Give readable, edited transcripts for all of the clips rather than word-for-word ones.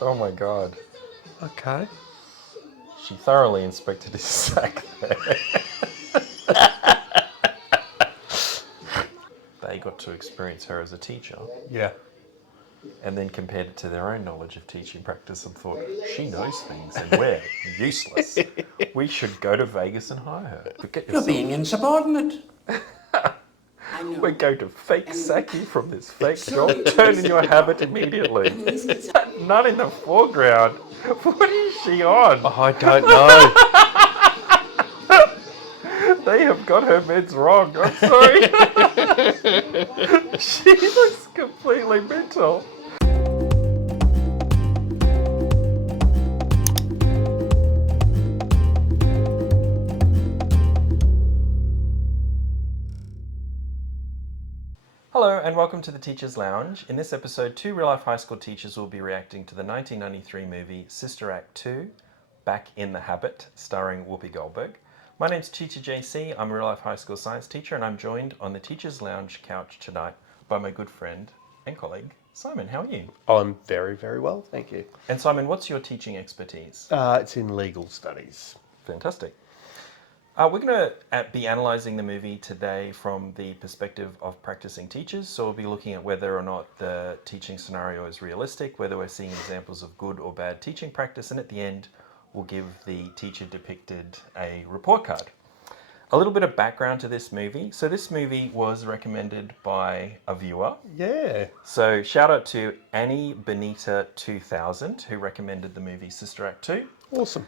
Oh my God. Okay. She thoroughly inspected his sack there. They got to experience her as a teacher Yeah. and then compared it to their own knowledge of teaching practice and thought, she knows things and we're useless. We should go to Vegas and hire her. Forget You're yourself. being insubordinate. I know. We're going to fake sack you from this fake job. Turn in your habit immediately. Not in the foreground. What is she on? I don't know. They have got her meds wrong. I'm sorry. She looks completely mental. Hello and welcome to the Teacher's Lounge. In this episode, two real-life high school teachers will be reacting to the 1993 movie Sister Act 2, Back in the Habit, starring Whoopi Goldberg. My name's Teacher JC, I'm a real-life high school science teacher, and I'm joined on the Teacher's Lounge couch tonight by my good friend and colleague, Simon. How are you? I'm very, very well, thank you. And Simon, what's your teaching expertise? It's in legal studies. Fantastic. We're going to be analysing the movie today from the perspective of practicing teachers. So we'll be looking at whether or not the teaching scenario is realistic, whether we're seeing examples of good or bad teaching practice, and at the end, we'll give the teacher depicted a report card. A little bit of background to this movie. So this movie was recommended by a viewer. Yeah. So shout out to Annie Benita 2000, who recommended the movie Sister Act 2. Awesome.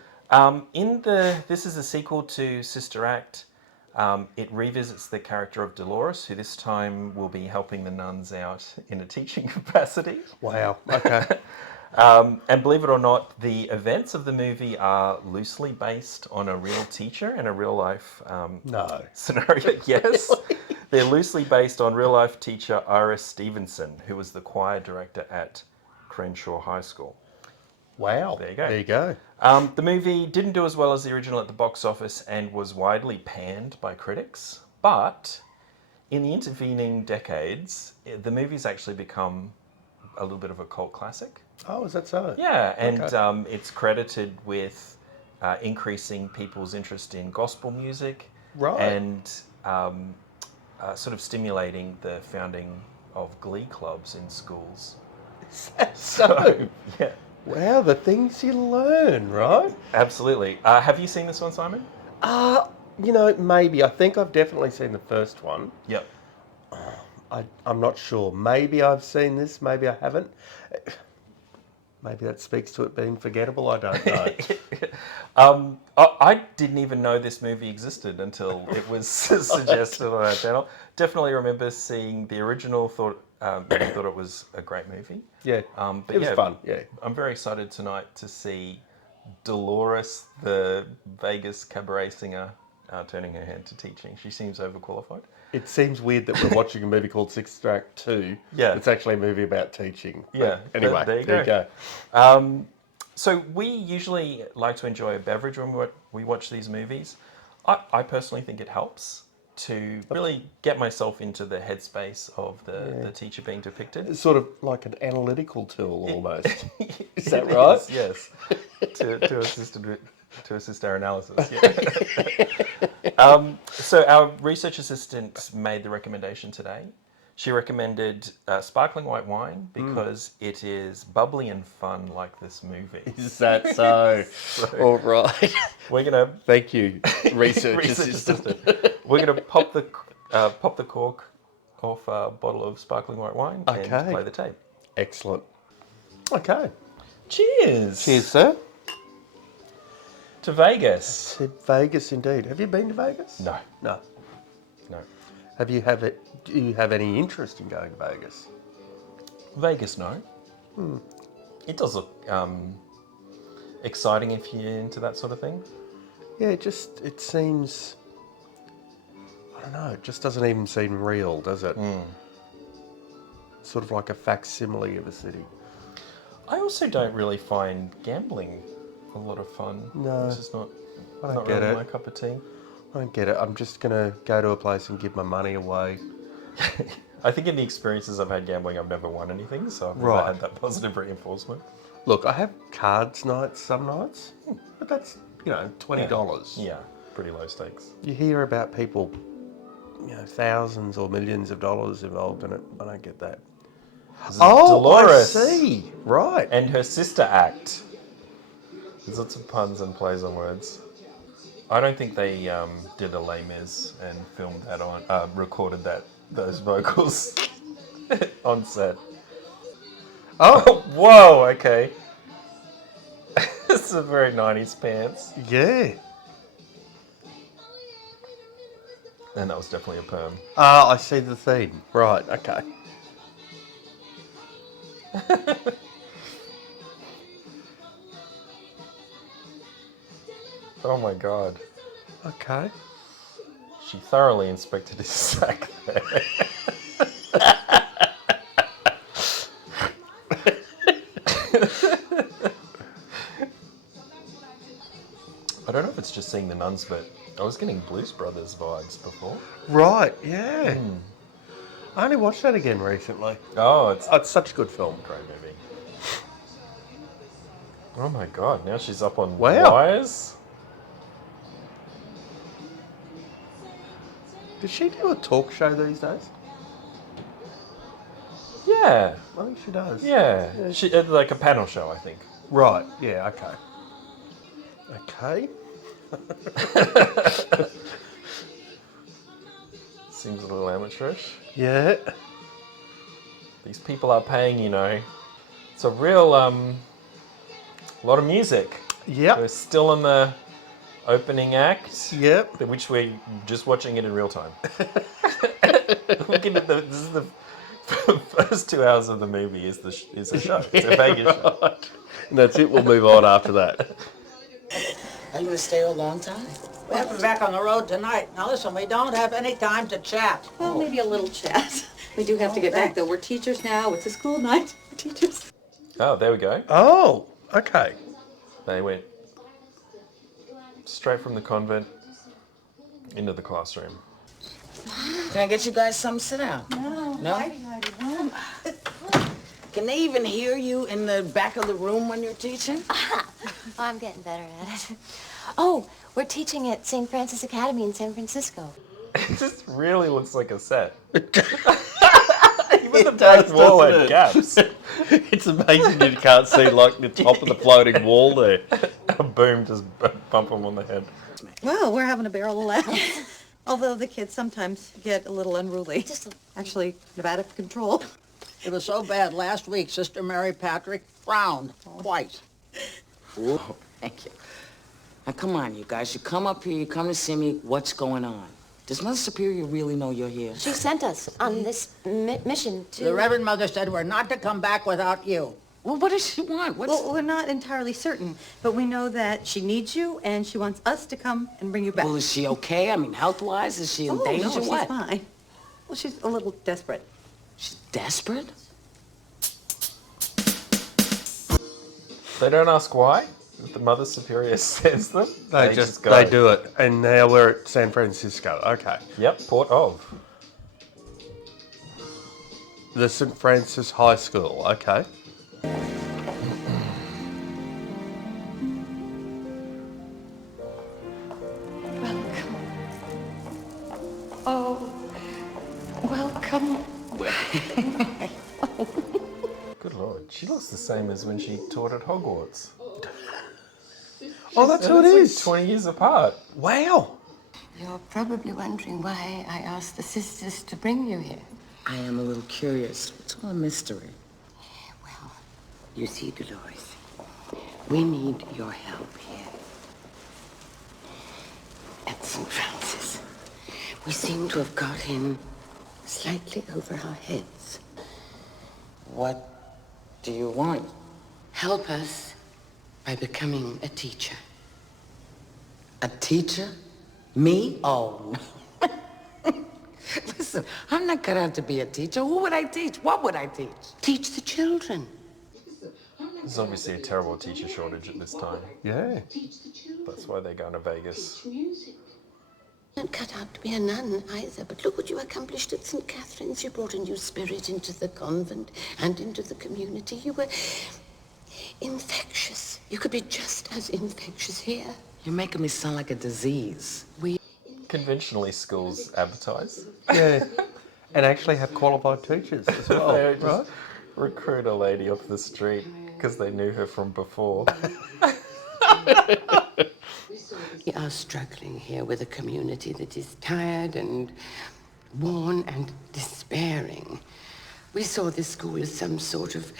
This is a sequel to Sister Act. It revisits the character of Dolores, who this time will be helping the nuns out in a teaching capacity. Wow. Okay. And believe it or not, the events of the movie are loosely based on a real teacher and a real life No. scenario. Yes, they're loosely based on real life teacher Iris Stevenson, who was the choir director at Crenshaw High School. Wow. There you go. There you go. The movie didn't do as well as the original at the box office and was widely panned by critics, but in the intervening decades, the movie's actually become a little bit of a cult classic. Oh, is that so? Yeah, and Okay. it's credited with increasing people's interest in gospel music Right. and sort of stimulating the founding of glee clubs in schools. Is that so? Yeah. Wow, the things you learn, right? Absolutely. Have you seen this one, Simon? Maybe. I think I've definitely seen the first one. Yep. I'm not sure. Maybe I've seen this, maybe I haven't. Maybe that speaks to it being forgettable, I don't know. I didn't even know this movie existed until it was suggested on our channel. Definitely remember seeing the original, thought it was a great movie. Yeah, But it was fun, yeah. I'm very excited tonight to see Dolores, the Vegas cabaret singer, turning her hand to teaching. She seems overqualified. It seems weird that we're watching a movie called Sister Act 2. Yeah. It's actually a movie about teaching. But Yeah. anyway, there you go. So we usually like to enjoy a beverage when we watch these movies. I personally think it helps to really get myself into the headspace of the teacher being depicted. It's sort of like an analytical tool almost. Is that It right? is, yes. to assist our analysis. Yeah. So our research assistant made the recommendation today. She recommended sparkling white wine because it is bubbly and fun like this movie. Is that so? All right. We're gonna Thank you, research assistant. We're gonna pop the cork off a bottle of sparkling white wine and Okay. play the tape. Excellent. Okay. Cheers. Cheers, sir. To Vegas. To Vegas, indeed. Have you been to Vegas? No. No. No. Do you have any interest in going to Vegas? Vegas, no. It does look exciting if you're into that sort of thing. Yeah, it seems, I don't know, it just doesn't even seem real, does it? Sort of like a facsimile of a city. I also don't really find gambling a lot of fun. No, This is not I don't really get it. my cup of tea. I don't get it. I'm just going to go to a place and give my money away. I think in the experiences I've had gambling, I've never won anything, so I've never Right. had that positive reinforcement. Look, I have cards nights some nights, but that's, $20. Yeah, pretty low stakes. You hear about people, thousands or millions of dollars involved in it. I don't get that. This is Oh, Dolores I see. Right. and her sister act. There's lots of puns and plays on words. I don't think they did a Les Mis and filmed that on, recorded those vocals on set. Oh, Whoa, okay. This is very 90s pants. yeah. And that was definitely a perm. I see the theme. Right, okay. Oh my god. Okay. She thoroughly inspected his sack there. I don't know if it's just seeing the nuns, but I was getting Blues Brothers vibes before. Right, yeah. I only watched that again recently. Oh, it's Oh, it's such a good film. a great movie. Oh my god, now she's up on Wow. wires. Does she do a talk show these days? Yeah, I think she does. yeah. She, like a panel show, I think. Right, yeah, okay. Okay. Seems a little amateurish. Yeah. These people are paying, It's a real, lot of music. We're Yep. still in the opening act, Yep. which we're just watching it in real time. Looking at this is the first 2 hours of the movie is a show. It's a Vegas show. Right. And that's it. We'll move on after that. Are you going to stay a long time? We have to be back on the road tonight. Now listen, we don't have any time to chat. Well, maybe a little chat. We do have to get back, though. We're teachers now. It's a school night. We're teachers. Oh, there we go. Oh, okay. They went straight from the convent into the classroom. Can I get you guys something to sit down? No? Can they even hear you in the back of the room when you're teaching? Oh, I'm getting better at it. Oh, we're teaching at St. Francis Academy in San Francisco. It just really looks like a set. Even the It back does, wall doesn't had it? gaps. It's amazing you can't see like the top of the floating wall there. A boom just bump him on the head. Well, we're having a barrel of laughs. Although the kids sometimes get a little unruly. Actually, out of control. It was so bad last week, Sister Mary Patrick frowned twice. Oh, thank you. Now, come on, you guys. You come up here, you come to see me. What's going on? Does Mother Superior really know you're here? She sent us on this mission to... The Reverend Mother said we're not to come back without you. Well, what does she want? Well, we're not entirely certain, but we know that she needs you and she wants us to come and bring you back. Well, is she okay? I mean, health-wise, is she in danger? No, she's What? fine. Well, she's a little desperate. She's desperate? They don't ask why. The Mother Superior sends them. They just go. they do it. And now we're at San Francisco. Okay. Yep, Port of. The St. Francis High School. Okay. Welcome. Oh, welcome. Good lord, she looks the same as when she taught at Hogwarts. Oh, that's who it It's like is. 20 years apart. Wow. You're probably wondering why I asked the sisters to bring you here. I am a little curious. It's all a mystery. Well, you see, Dolores, we need your help here. At St. Francis, we seem to have got in slightly over our heads. What do you want? Help us by becoming a teacher. A teacher? Me? Oh, no. Listen, I'm not cut out to be a teacher. Who would I teach? What would I teach? Teach the children. There's obviously a terrible teacher shortage at this time. Yeah. That's why they're going to Vegas. Not cut out to be a nun either, but look what you accomplished at St. Catherine's. You brought a new spirit into the convent and into the community. You were infectious. You could be just as infectious here. You're making me sound like a disease. Conventionally, schools advertise. Yeah. And actually have qualified teachers as well, They just right? recruit a lady off the street because they knew her from before. We are struggling here with a community that is tired and worn and despairing. We saw this school as some sort of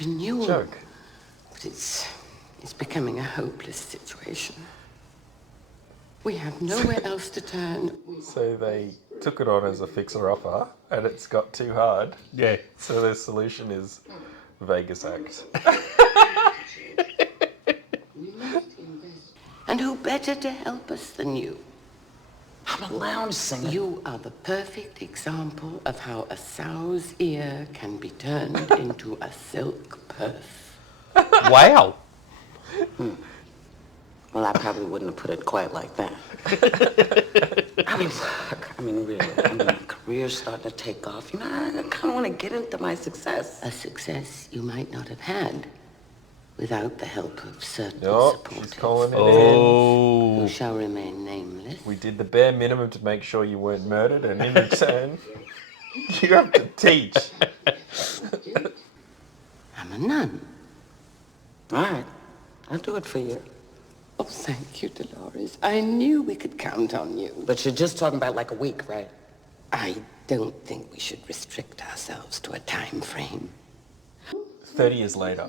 renewal. Joke. But it's becoming a hopeless situation. We have nowhere else to turn. So they took it on as a fixer-upper, and it's got too hard. Yeah. So their solution is Vegas Act. And who better to help us than you? I'm a lounge singer. You are the perfect example of how a sow's ear can be turned into a silk purse. Wow. Well, I probably wouldn't have put it quite like that. Really, my career's starting to take off. You know, I kind of want to get into my success. A success you might not have had without the help of certain Oh, supporters she's calling it in. who shall remain nameless. We did the bare minimum to make sure you weren't murdered, and in return, you have to teach. I'm a nun. All right, I'll do it for you. Oh, thank you, Dolores. I knew we could count on you. But you're just talking about like a week, right? I don't think we should restrict ourselves to a time frame. 30 years later,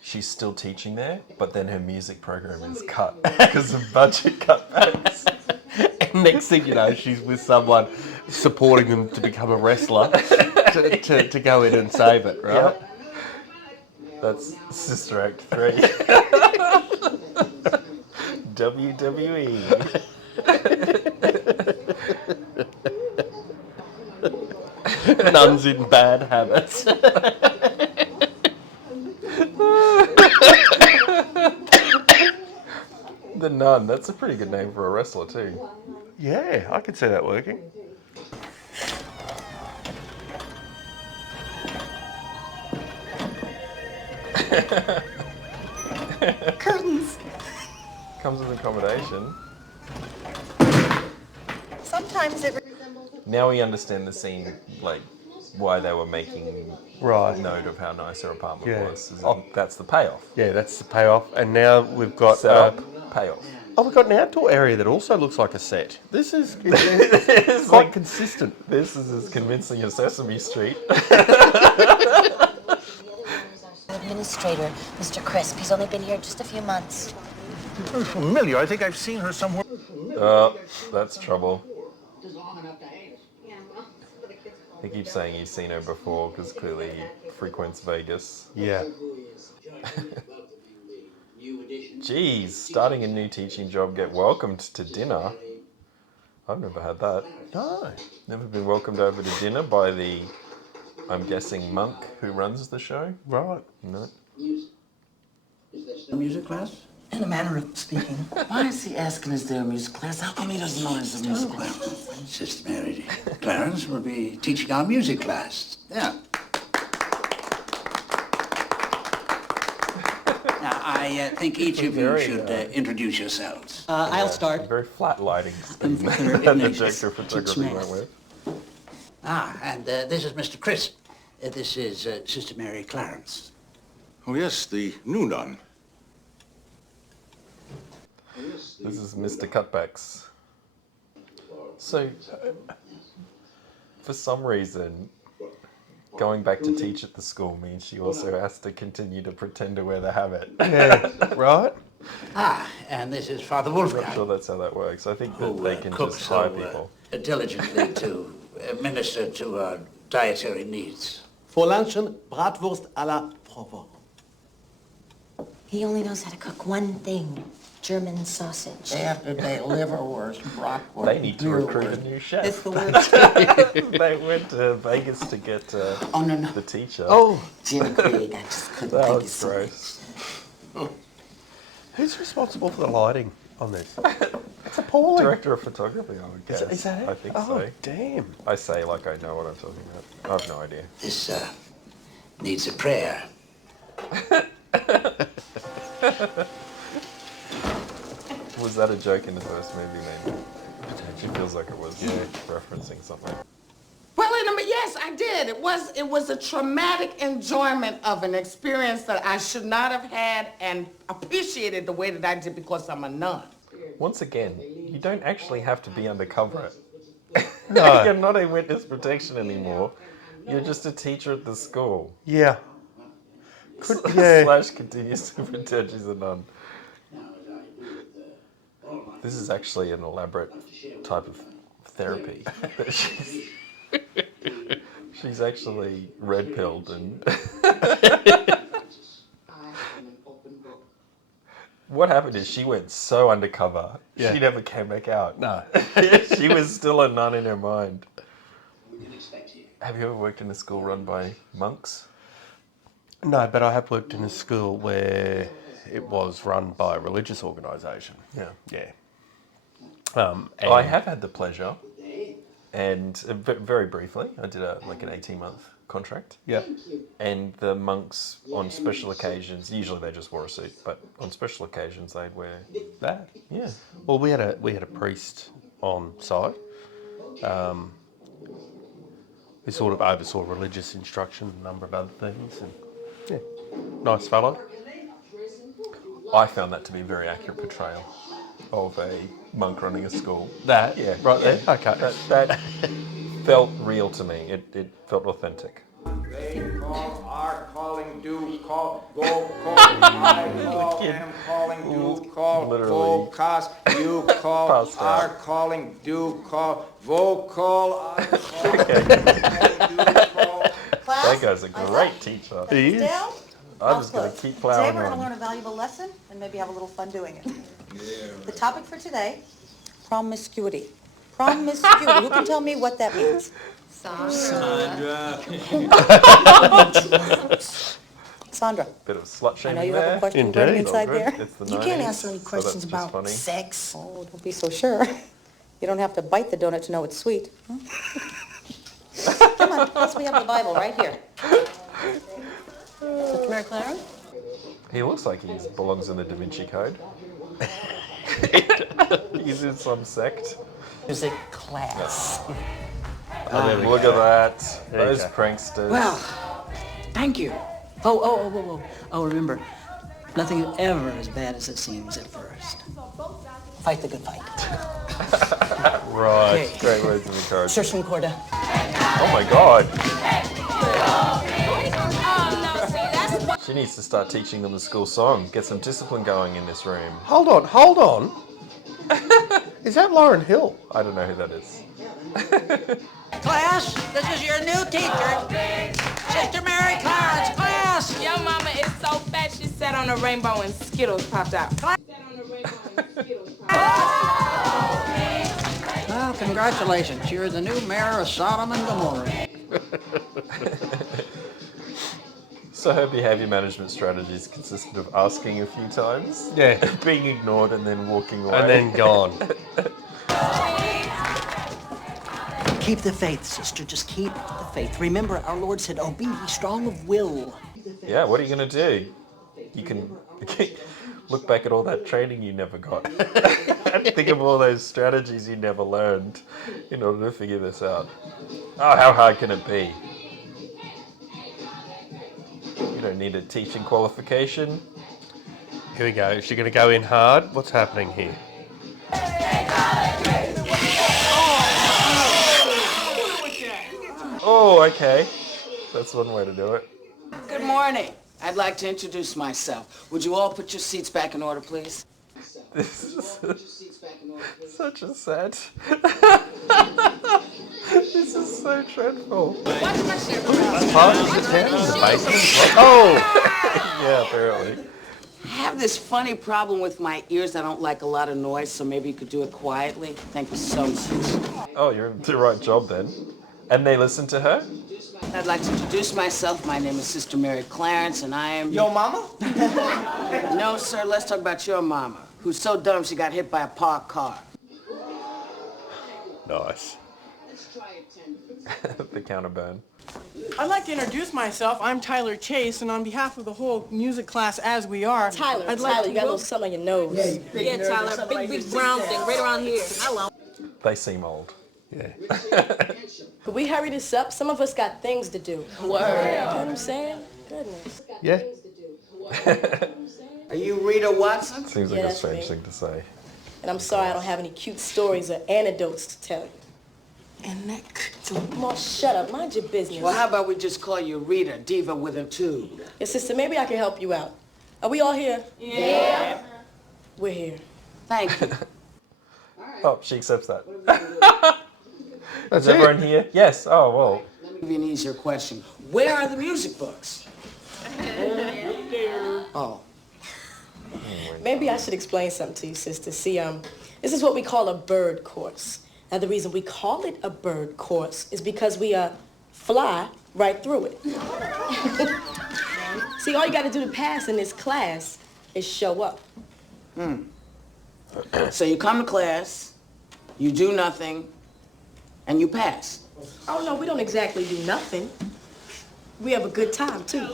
she's still teaching there, but then her music program is cut because of budget cutbacks. And next thing you know, she's with someone supporting them to become a wrestler to go in and save it, right? Yep. That's Sister Act 3. WWE. Nuns in bad habits. The Nun. That's a pretty good name for a wrestler too. Yeah, I could see that working. Curtains. Comes with accommodation. Sometimes it. Now we understand the scene, like why they were making Right. note of how nice her apartment Yeah. was. That's the payoff. Yeah, that's the payoff. And now we've got Set up, payoff. we've got an outdoor area that also looks like a set. This is it's quite like- consistent. This is as convincing as Sesame Street. Administrator, Mr. Crisp. He's only been here just a few months. Very familiar. I think I've seen her somewhere. Oh, that's trouble. He keeps saying he's seen her before because clearly he frequents Vegas. Yeah. Geez, starting a new teaching job, get welcomed to dinner. I've never had that. No. Never been welcomed over to dinner by the, I'm guessing, monk who runs the show. Right. No. Music class? In a manner of speaking. Why is he asking is there a music class? How come he doesn't know there's a music class? Sister Mary Clarence will be teaching our music class. Yeah. Now, I think each of you Very, should introduce yourselves. I'll start. Very flat lighting scheme Father that the Ignatius director of photography Smith. went with. And this is Mr. Crisp. This is Sister Mary Clarence. Oh, yes, the new nun. This is Mr. Cutbacks. So, for some reason, going back to teach at the school means she also has to continue to pretend to wear the habit. Yeah. Right. And this is Father I'm not Wolfgang, sure that's how that works. I think that who they can cooks just hire so people. diligently to minister to our dietary needs. For luncheon, bratwurst à la Provence. He only knows how to cook one thing, German sausage. Day after day, liverwurst, bratwurst. They need to recruit a new chef. It's the worst. They went to Vegas to get no. the teacher. Oh, Jim Craig, I just couldn't that think was of gross. who's responsible for the lighting on this? It's appalling. Director of photography, I would guess. Is that it? I think oh, so. Damn. I say like I know what I'm talking about. I have no idea. This needs a prayer. Was that a joke in the first movie, maybe? It feels like it was referencing something. Well, yes, I did. It was a traumatic enjoyment of an experience that I should not have had and appreciated the way that I did because I'm a nun. Once again, you don't actually have to be undercover. No. You're not in witness protection anymore. You're just a teacher at the school. Yeah. Slash continues to pretend she's a nun. This is actually an elaborate type of therapy. That she's actually red-pilled and... What happened is she went so undercover, she never came back out. No. She was still a nun in her mind. Have you ever worked in a school run by monks? No, but I have worked in a school where it was run by a religious organisation. Yeah. Yeah. I have had the pleasure, and very briefly, I did an 18-month contract. Yeah. And the monks, on special occasions, usually they just wore a suit, but on special occasions they'd wear that. Yeah. Well, we had a priest on site. He sort of oversaw religious instruction, a number of other things, and yeah, nice fellow. I found that to be a very accurate portrayal of a monk running a school. That? Yeah. Right there? Okay. That felt real to me. It felt authentic. They call, are calling, do call, go call, I call, am calling, do call, go cast, you call, are calling, do call, vocal, are calling, do call. That guy's a great teacher. He is. I'm just going to keep plowing Today we're going to on. learn a valuable lesson and maybe have a little fun doing it. The topic for today, promiscuity. Promiscuity. Who can tell me what that means? Sandra. Sandra. Bit of slut I shaming know you have a there. question burning inside All good. there. It's the You can't 90s, ask any so questions that's just about funny. sex. Oh, don't be so sure. You don't have to bite the donut to know it's sweet. Come on, plus we have the Bible right here. Sister Mary Clara? He looks like he belongs in the Da Vinci Code. He's in some sect. Music class. Look at that. Those pranksters. Well, thank you. Oh, remember, nothing is ever as bad as it seems at first. Fight the good fight. Right. Okay. Great words of encouragement. Search and Corda. Oh my God. She needs to start teaching them the school song. Get some discipline going in this room. Hold on. Is that Lauren Hill? I don't know who that is. Class, this is your new teacher, Sister Mary Clarence. Class. Your mama is so fat she sat on a rainbow and Skittles popped out. Well, congratulations. You're the new mayor of Sodom and Gomorrah. So her behaviour management strategies consisted of asking a few times, being ignored, and then walking away. And then gone. Keep the faith, sister. Just keep the faith. Remember, our Lord said, "Oh, be strong of will." Yeah, what are you going to do? You can look back at all that training you never got. And think of all those strategies you never learned in order to figure this out. Oh, how hard can it be? You don't need a teaching qualification. Here we go. Is she going to go in hard? What's happening here? Oh, okay. That's one way to do it. Good morning. I'd like to introduce myself. Would you all put your seats back in order, please? This is such a sad... This is so dreadful. Oh! Yeah, apparently. I have this funny problem with my ears. I don't like a lot of noise, so maybe you could do it quietly. Thank you so much. Oh, you're in the right job then. And they listen to her? I'd like to introduce myself. My name is Sister Mary Clarence, and I am... Your mama? No, sir. Let's talk about your mama. who's so dumb she got hit by a parked car. Nice. The counterburn. I'd like to introduce myself. I'm Tyler Chase, and on behalf of the whole music class as we are, Tyler, I'd like to you got a little something on your nose. Yeah, Tyler, big brown thing right around here. Hello. They seem old. Yeah. Could we hurry this up? Some of us got things to do. Word. You know what I'm saying? Goodness. Yeah. Are you Rita Watson? Seems like Yeah, a that's strange me. thing to say. And I'm sorry I don't have any cute stories or anecdotes to tell you. And that Mom, shut up. Mind your business. Well, how about we just call you Rita, diva with a tube? Yeah, sister, maybe I can help you out. Are we all here? Yeah. We're here. Thank you. Oh, she accepts that. That's Is everyone here? Yes. Oh, well. Let me give you an easier question. Where are the music books? Oh. Maybe I should explain something to you, sister. See, this is what we call a bird course. Now, the reason we call it a bird course is because we fly right through it. See, all you got to do to pass in this class is show up. So you come to class, you do nothing, and you pass. Oh, no, we don't exactly do nothing. We have a good time, too.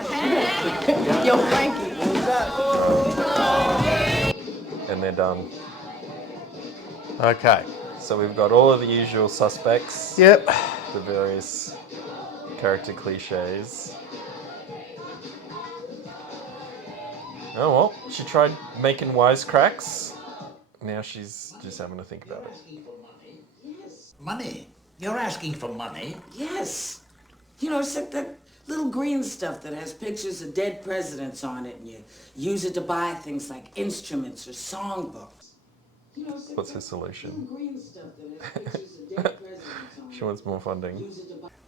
Yo, Frankie. And they're done. Okay. So we've got all of the usual suspects. Yep. The various character cliches. Oh well, she tried making wisecracks. Now she's just having to think about it. Money? You're asking for money? Yes. You know, it's like that little green stuff that has pictures of dead presidents on it, and you use it to buy things like instruments or songbooks. What's her solution? She wants more funding.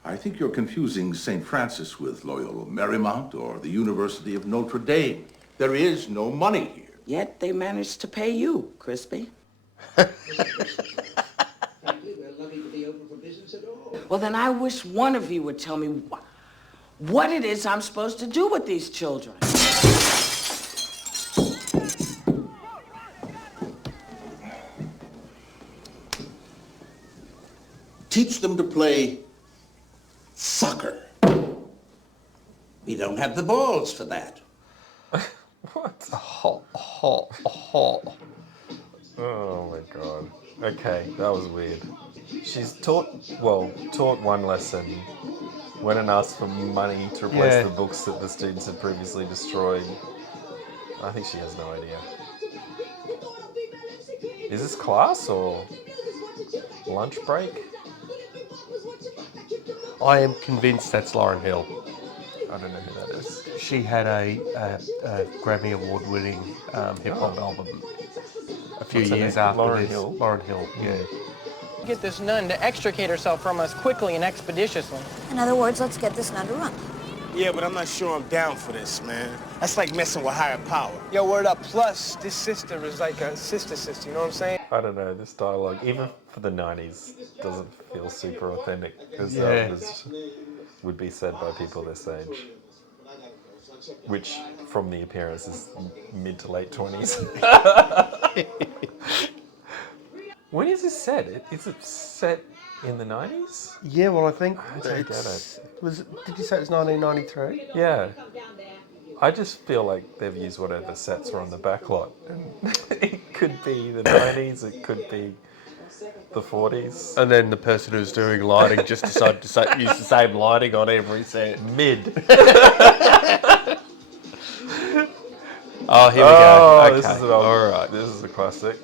I think you're confusing St. Francis with Loyola Marymount or the University of Notre Dame. There is no money here. Yet they managed to pay you, Crispy. Well, then I wish one of you would tell me what it is I'm supposed to do with these children. Teach them to play soccer. We don't have the balls for that. What? Oh my god. Okay, that was weird. She's taught one lesson. Went and asked for money to replace the books that the students had previously destroyed. I think she has no idea. Is this class or lunch break? I am convinced that's Lauryn Hill. I don't know who that is. She had a Grammy Award-winning hip-hop album a few What's her years name? after Lauryn this. Hill? Lauryn Hill, yeah. Get this nun to extricate herself from us quickly and expeditiously. In other words, let's get this nun to run. Yeah, but I'm not sure I'm down for this, man. That's like messing with higher power. Yo, word up. Plus, this sister is like a sister, you know what I'm saying? I don't know, this dialogue, even for the 90s, doesn't feel super authentic as would be said by people this age. Which, from the appearance, is mid to late 20s. When is this set? Is it set in the 90s? Yeah, well, I think I don't get it. Did you say it was 1993? Yeah. I just feel like they've used whatever sets are on the back lot. And it could be the 90s, it could be the 40s. And then the person who's doing lighting just decided to use the same lighting on every set. Mid. Oh, here we go. Okay. This is all right. This is a classic.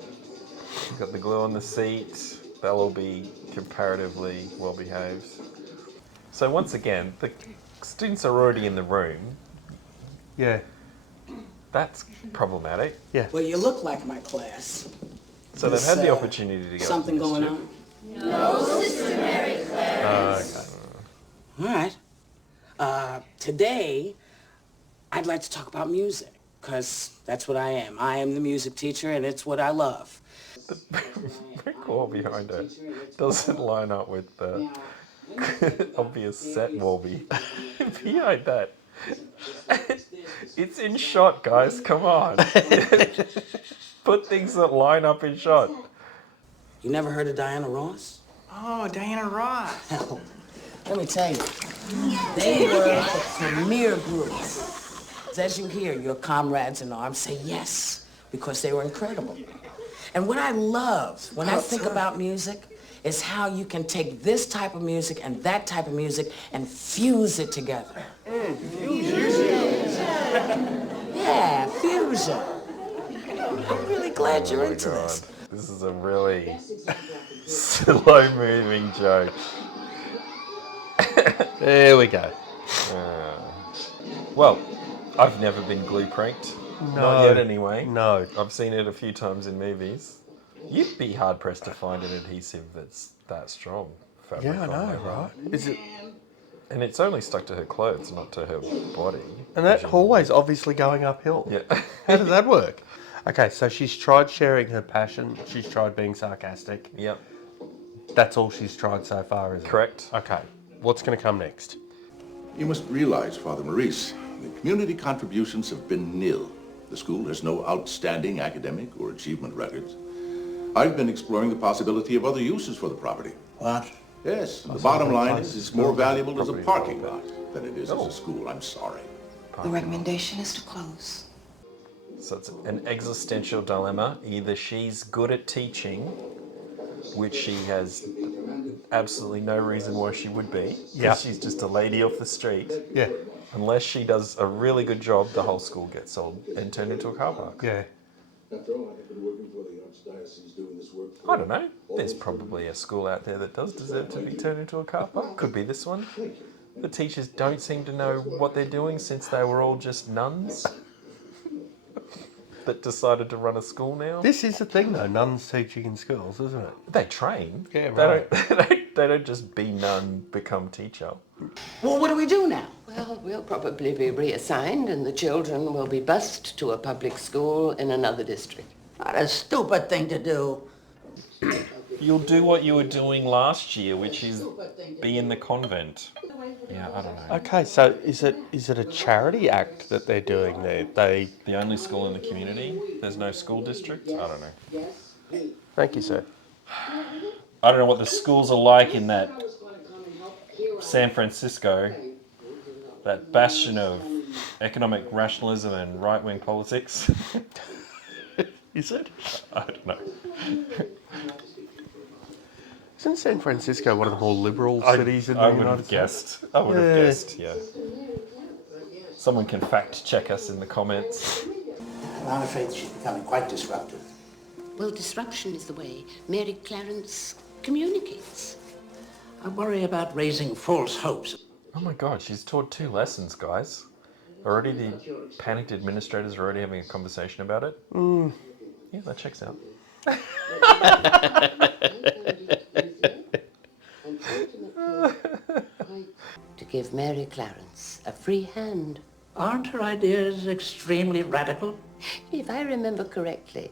Got the glue on the seat. They'll all be comparatively well behaved. So once again, the students are already in the room. Yeah. That's problematic. Yeah. Well, you look like my class. So they've had the opportunity to go. Something going on? No, Sister Mary Claire. Okay. All right. Today, I'd like to talk about music, because that's what I am. I am the music teacher, and it's what I love. The brick wall behind her doesn't line up with the obvious set wall behind that. It's in shot, guys. Come on. Put things that line up in shot. You never heard of Diana Ross? Oh, Diana Ross. Hell, let me tell you, they were the premier group. As you hear your comrades in arms say yes, because they were incredible. And what I love when I think about music is how you can take this type of music and that type of music and fuse it together. Yeah, fusion. I'm really glad you're into this. This is a really slow-moving joke. There we go. Well, I've never been glue pranked. No. Not yet, anyway. No. I've seen it a few times in movies. You'd be hard-pressed to find an adhesive that's that strong. Fabric Yeah, I know, leather. right? Is it? And it's only stuck to her clothes, not to her body. And that hallway's obviously going uphill. Yeah. How does that work? Okay, so she's tried sharing her passion. She's tried being sarcastic. Yep. That's all she's tried so far, isn't it? Correct. Okay. What's going to come next? You must realize, Father Maurice, the community contributions have been nil. The school has no outstanding academic or achievement records. I've been exploring the possibility of other uses for the property. What? Yes, the bottom line is it's more valuable as a parking lot than it is as a school. I'm sorry. The recommendation is to close. So it's an existential dilemma. Either she's good at teaching, which she has absolutely no reason why she would be. Yeah. She's just a lady off the street. Yeah. Unless she does a really good job, the whole school gets sold and turned into a car park. Yeah. I don't know. There's probably a school out there that does deserve to be turned into a car park. Could be this one. The teachers don't seem to know what they're doing since they were all just nuns that decided to run a school now. This is the thing, though. Nuns teaching in schools, isn't it? They train. Yeah, right. They don't just be nun, become teacher. Well, what do we do now? Well, we'll probably be reassigned and the children will be bused to a public school in another district. What a stupid thing to do. You'll do what you were doing last year, which is be in the convent. Yeah, I don't know. Okay, so is it a charity act that they're doing there? The only school in the community? There's no school district? I don't know. Thank you, sir. I don't know what the schools are like in that San Francisco, that bastion of economic rationalism and right-wing politics. Is it? I don't know. Isn't San Francisco one of the more liberal cities in the United States? I would have guessed, yeah. Someone can fact check us in the comments. I'm afraid she's becoming quite disruptive. Well, disruption is the way Mary Clarence communicates. I worry about raising false hopes. Oh my god, she's taught 2 lessons, guys. Already the panicked administrators are already having a conversation about it. Yeah, that checks out. To give Mary Clarence a free hand. Aren't her ideas extremely radical? If I remember correctly,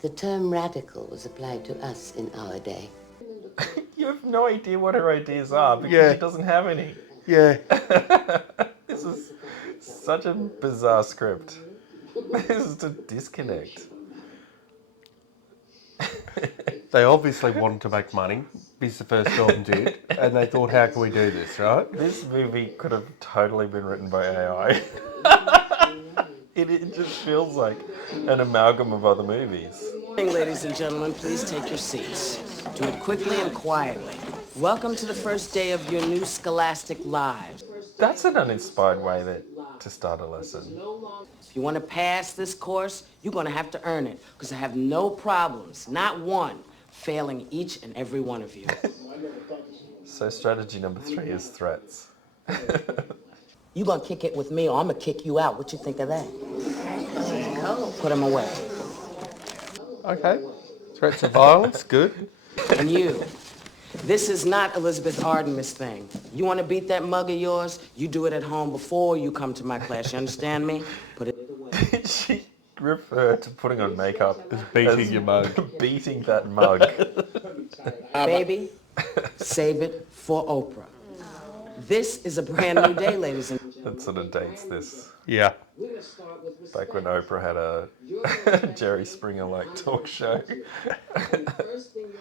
the term radical was applied to us in our day. You have no idea what her ideas are because she doesn't have any. Yeah. This is such a bizarre script. This is a disconnect. They obviously wanted to make money. This is the first film did. And they thought, how can we do this, right? This movie could have totally been written by AI. It just feels like an amalgam of other movies. Ladies and gentlemen, please take your seats. Do it quickly and quietly. Welcome to the first day of your new scholastic lives. That's an uninspired way to start a lesson. If you want to pass this course, you're going to have to earn it, because I have no problems, not one, failing each and every one of you. So strategy number 3 is threats. You gonna kick it with me, or I'm gonna kick you out. What you think of that? Put him away. Okay. Threats of violence, good. And you, this is not Elizabeth Artemis thing. You want to beat that mug of yours? You do it at home before you come to my class. You understand me? Put it away. Did she refer to putting on makeup as beating your mug? Beating that mug. Baby, save it for Oprah. This is a brand new day, ladies and gentlemen. That sort of dates this. Yeah. Back when Oprah had a Jerry Springer-like talk show.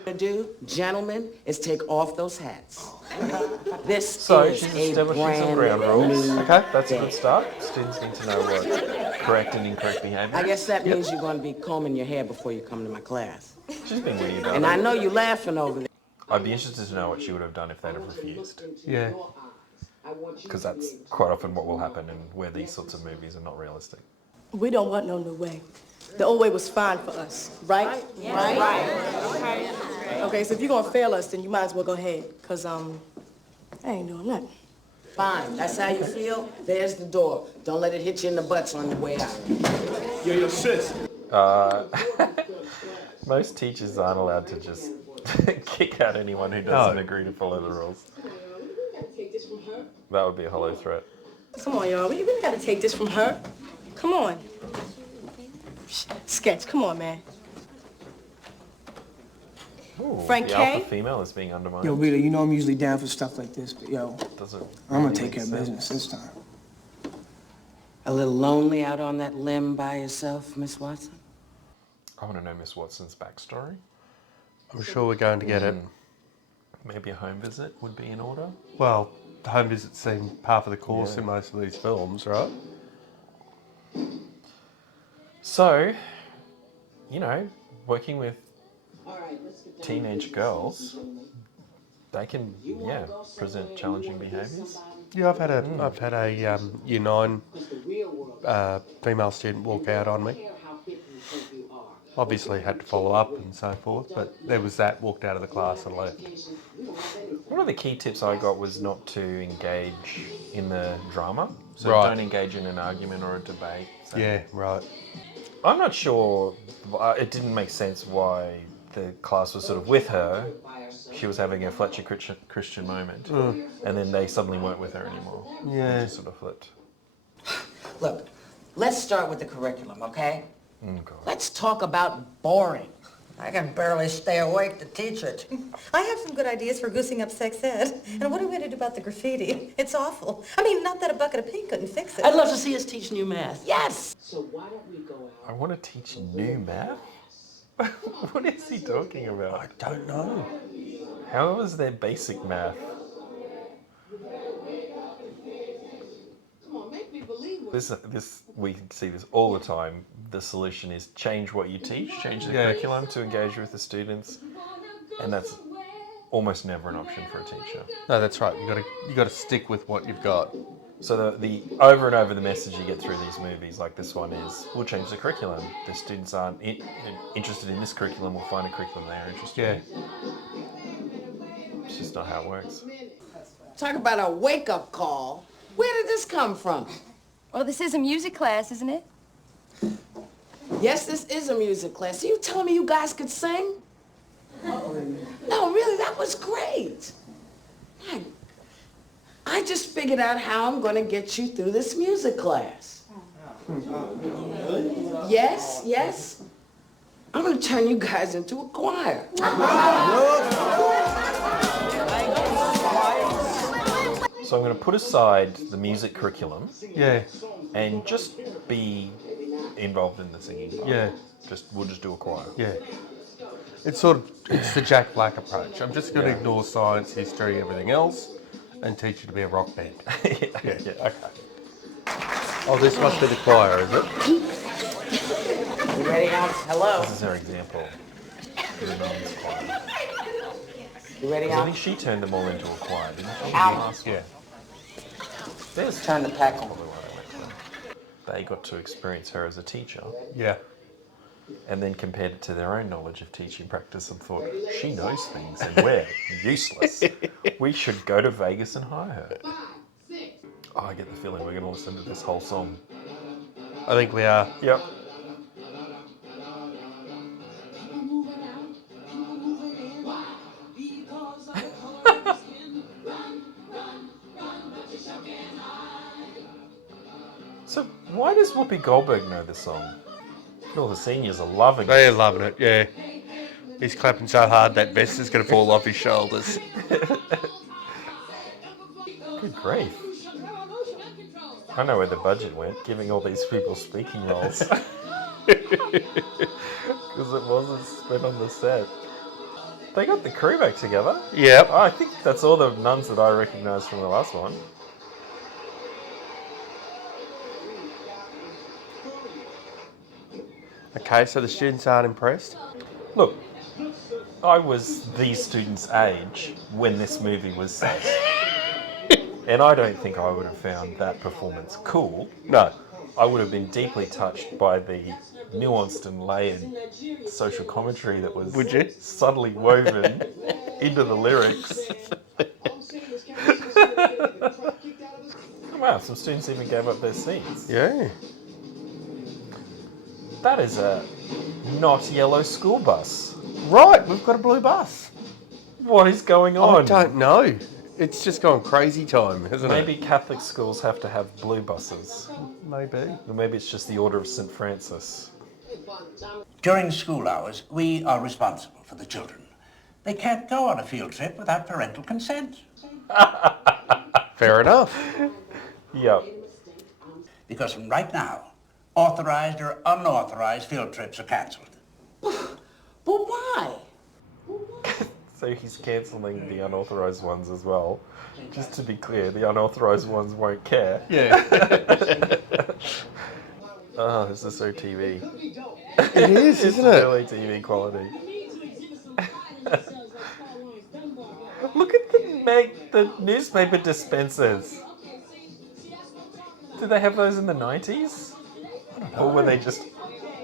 To do, gentlemen, is take off those hats. This So is she's a establishing some brand ground rules. new Okay, that's a day. good start. Students need to know what correct and incorrect behaviour. I guess that means you're going to be combing your hair before you come to my class. She's been witty about And it. I know you're laughing over there. I'd be interested to know what she would have done if they'd have refused. Yeah. Because that's quite often what will happen and where these sorts of movies are not realistic. We don't want no new way. The old way was fine for us, right? Right. Okay, so if you're gonna fail us, then you might as well go ahead, cause I ain't doing nothing. Fine, that's how you feel? There's the door. Don't let it hit you in the butts on your way out. Yo, your sis. Most teachers aren't allowed to just kick out anyone who doesn't agree to follow the rules. That would be a hollow threat. Come on, y'all. We really gotta take this from her. Come on. Sketch, come on, man. Ooh, Frank the K? alpha female is being undermined. Yo, Rita, you know I'm usually down for stuff like this, but yo, Doesn't I'm gonna really take care of make business sense. this time. A little lonely out on that limb by yourself, Miss Watson? I want to know Miss Watson's backstory. I'm sure we're going to get it. Maybe a home visit would be in order. Well, the home visits seem par for the course Yeah. in most of these films, right? So, you know, working with teenage girls, they can, present challenging behaviours. Yeah, I've had a Year 9 female student walk out on me. Obviously had to follow up and so forth, but there was that, walked out of the class and left. One of the key tips I got was not to engage in the drama. So Right. don't engage in an argument or a debate. So Yeah, right. I'm not sure, it didn't make sense why the class was sort of with her. She was having a Fletcher Christian moment, and then they suddenly weren't with her anymore. Yeah. It just sort of flipped. Look, let's start with the curriculum, okay? Oh, God. Let's talk about boring. I can barely stay awake to teach it. I have some good ideas for goosing up sex ed. And what are we going to do about the graffiti? It's awful. I mean, not that a bucket of paint couldn't fix it. I'd love to see us teach new math. Yes! I want to teach new math? What is he talking about? I don't know. How was their basic math? This we see this all the time. The solution is change what you teach, change the curriculum to engage with the students, and that's almost never an option for a teacher. No, that's right. You got to stick with what you've got. So the over and over the message you get through these movies, like this one, is we'll change the curriculum. The students aren't interested in this curriculum. We'll find a curriculum they are interested in. It's just not how it works. Talk about a wake-up call. Where did this come from? Well, this is a music class, isn't it? Yes, this is a music class. Are you telling me you guys could sing? No, really, that was great. Man, I just figured out how I'm going to get you through this music class. Yes. I'm going to turn you guys into a choir. So I'm going to put aside the music curriculum. Yeah. And just be involved in the singing part. Yeah. We'll just do a choir. Yeah. It's the Jack Black approach. I'm just going to ignore science, history, everything else, and teach you to be a rock band. Okay. Oh, this must be the choir, is it? You ready now? Hello. This is our example. You ready I now? think she turned them all into a choir, didn't she? Out. Yeah. There's Turn the pack on. They got to experience her as a teacher. Yeah. And then compared it to their own knowledge of teaching practice and thought, she knows things and we're useless. We should go to Vegas and hire her. Oh, I get the feeling we're going to listen to this whole song. I think we are. Yep. So why does Whoopi Goldberg know this song? All the seniors are loving it. They're loving it, yeah. He's clapping so hard that vest is going to fall off his shoulders. Good grief. I know where the budget went, giving all these people speaking roles. Because it wasn't spent on the set. They got the crew back together. Yep. I think that's all the nuns that I recognised from the last one. Okay, so the students aren't impressed? Look, I was these students' age when this movie was set. And I don't think I would have found that performance cool. No. I would have been deeply touched by the nuanced and layered social commentary that was Would you? subtly woven into the lyrics. Wow, some students even gave up their seats. Yeah. That is a not yellow school bus. Right, we've got a blue bus. What is going on? I don't know. It's just gone crazy time, hasn't it? Maybe Catholic schools have to have blue buses. Maybe. Or maybe it's just the Order of St. Francis. During school hours, we are responsible for the children. They can't go on a field trip without parental consent. Fair enough. Yep. Because from right now, authorized or unauthorized field trips are cancelled. But why? So he's cancelling the unauthorised ones as well. Just to be clear, the unauthorised ones won't care. Yeah. Oh, this is so TV. It is, isn't it? Really TV quality. Look at the newspaper dispensers. Did they have those in the 90s? Or were they just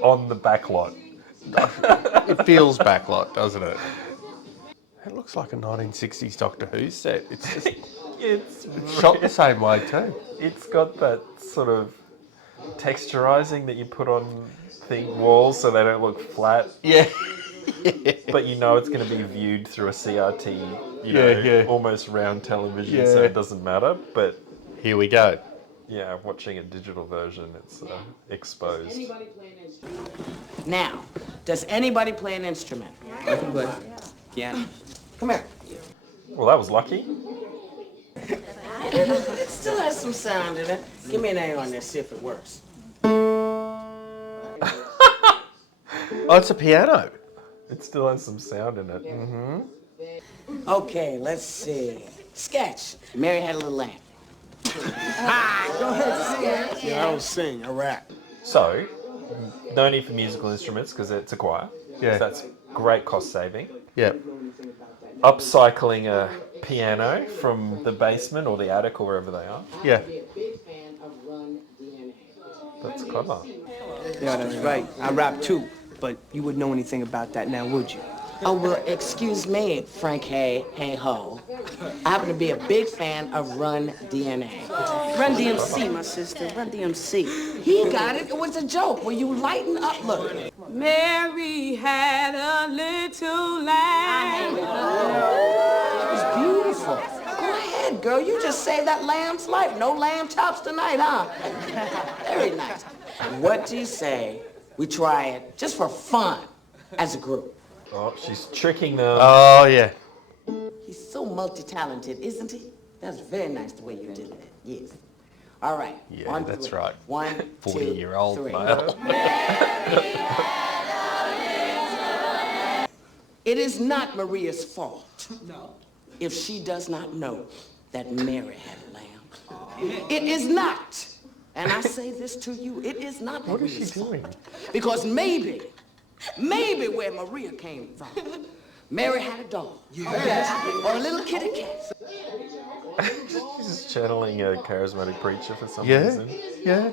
on the back lot? It feels backlot, doesn't it? It looks like a 1960s Doctor Who set. It's just It's shot the same way too. It's got that sort of texturizing that you put on walls so they don't look flat. Yeah. But you know it's going to be viewed through a CRT, almost round television, so it doesn't matter. But here we go. Yeah, watching a digital version, it's exposed. Now, does anybody play an instrument? Piano. Come here. Well, that was lucky. It still has some sound in it. Give me an A on this, see if it works. Oh, it's a piano. It still has some sound in it. Mm-hmm. Okay, let's see. Sketch. Mary had a little lamb. Go ahead, Sketch. Yeah, I don't sing, I rap. So, no need for musical instruments because it's a choir. Yeah. So that's great cost saving. Yeah. Upcycling a piano from the basement or the attic or wherever they are. Yeah. That's clever. Yeah, that's right. I rap too, but you wouldn't know anything about that now, would you? Oh, well, excuse me, Frank Hey Ho. I happen to be a big fan of Run DNA. Run DMC, my sister. Run DMC. He got it. It was a joke. Will you lighten up? Look. Mary had a little lamb. It was beautiful. Go ahead, girl. You just saved that lamb's life. No lamb chops tonight, huh? Very nice. What do you say we try it just for fun as a group? Oh, she's tricking them. Oh, yeah. He's so multi-talented, isn't he? That's very nice the way you did that. Yes. All right. Yeah, on that's three. right. 1, 2, 40-year-old 3. male. It is not Maria's fault if she does not know that Mary had a lamb. It is not. And I say this to you, it is not Maria's fault. Because maybe where Maria came from, Mary had a dog. Or a little kitty cat. She's just channeling a charismatic preacher for some Yeah. reason. Yeah.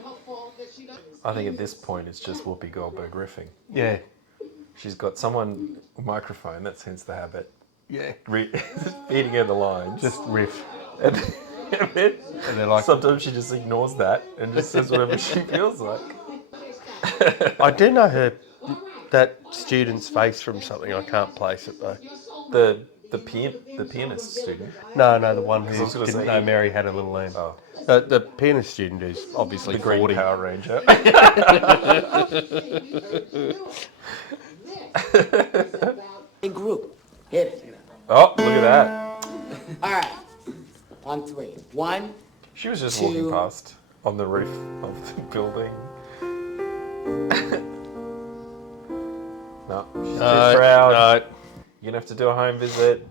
I think at this point it's just Whoopi Goldberg riffing. Yeah. She's got someone, a microphone, that's hence the habit. Yeah. Feeding her the lines. Just riff. And then And they're like, sometimes she just ignores that and just says whatever she feels like. I do know that student's face from something. I can't place it though. The pianist student. No, the one I was who gonna didn't say know he- Mary had a little lamb. Oh. The pianist student who's obviously The Green 40. Power Ranger. A group. Hit it. Oh, look at that. All right. On 3. 1. She was just 2, walking past. on the roof of the building. No, she's too proud. No. You're gonna have to do a home visit,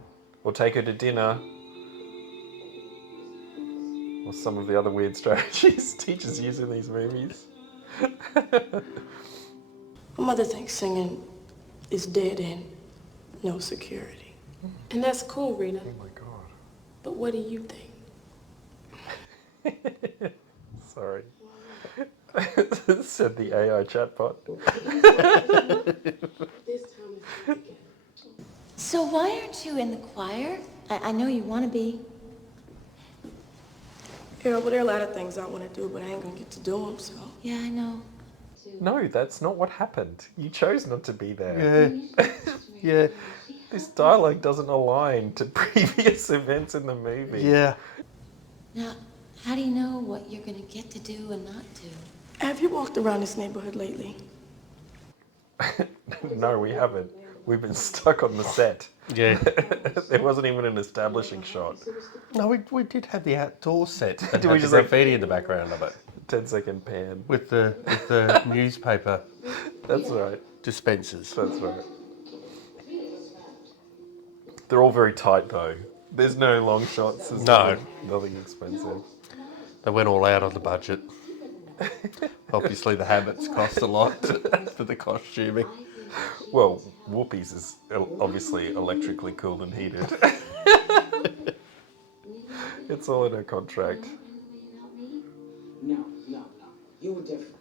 or take her to dinner, or some of the other weird strategies teachers use in these movies. My mother thinks singing is dead end, no security. And that's cool, Rita. Oh my god. But what do you think? Sorry. Said the AI chatbot. So why aren't you in the choir? I know you want to be. Yeah, well, there are a lot of things I want to do, but I ain't gonna get to do them, so. Yeah, I know. No, that's not what happened. You chose not to be there. Yeah. Yeah. This dialogue doesn't align to previous events in the movie. Yeah. Now, how do you know what you're going to get to do and not do? Have you walked around this neighborhood lately? No, we haven't. We've been stuck on the set. Yeah. There wasn't even an establishing shot. No, we did have the outdoor set. Did Did we we just, just like- graffiti in the background of it 10-second pan. with the newspaper That's right. dispensers. That's right. They're all very tight though. There's no long shots. There's No. nothing expensive. They went all out on the budget. Obviously, the habits cost a lot for the costuming. Well, Whoopi's is obviously electrically cooled and heated. It's all in her contract. No. You were different.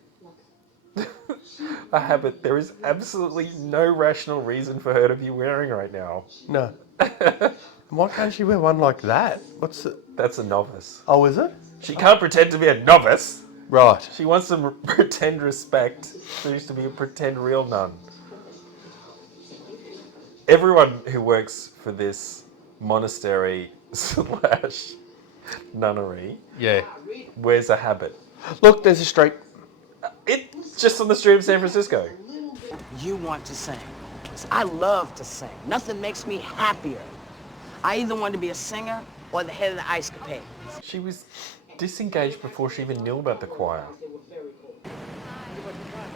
A habit there is absolutely no rational reason for her to be wearing right now. No. Why can't she wear one like that? What's it? That's a novice. Oh, is it? She can't pretend to be a novice. Right. She wants to pretend respect. She used to be a pretend real nun. Everyone who works for this monastery / nunnery Yeah. wears a habit. Look, there's a street. It's just on the street of San Francisco. You want to sing. I love to sing. Nothing makes me happier. I either want to be a singer or the head of the ice capade. She was disengaged before she even knew about the choir.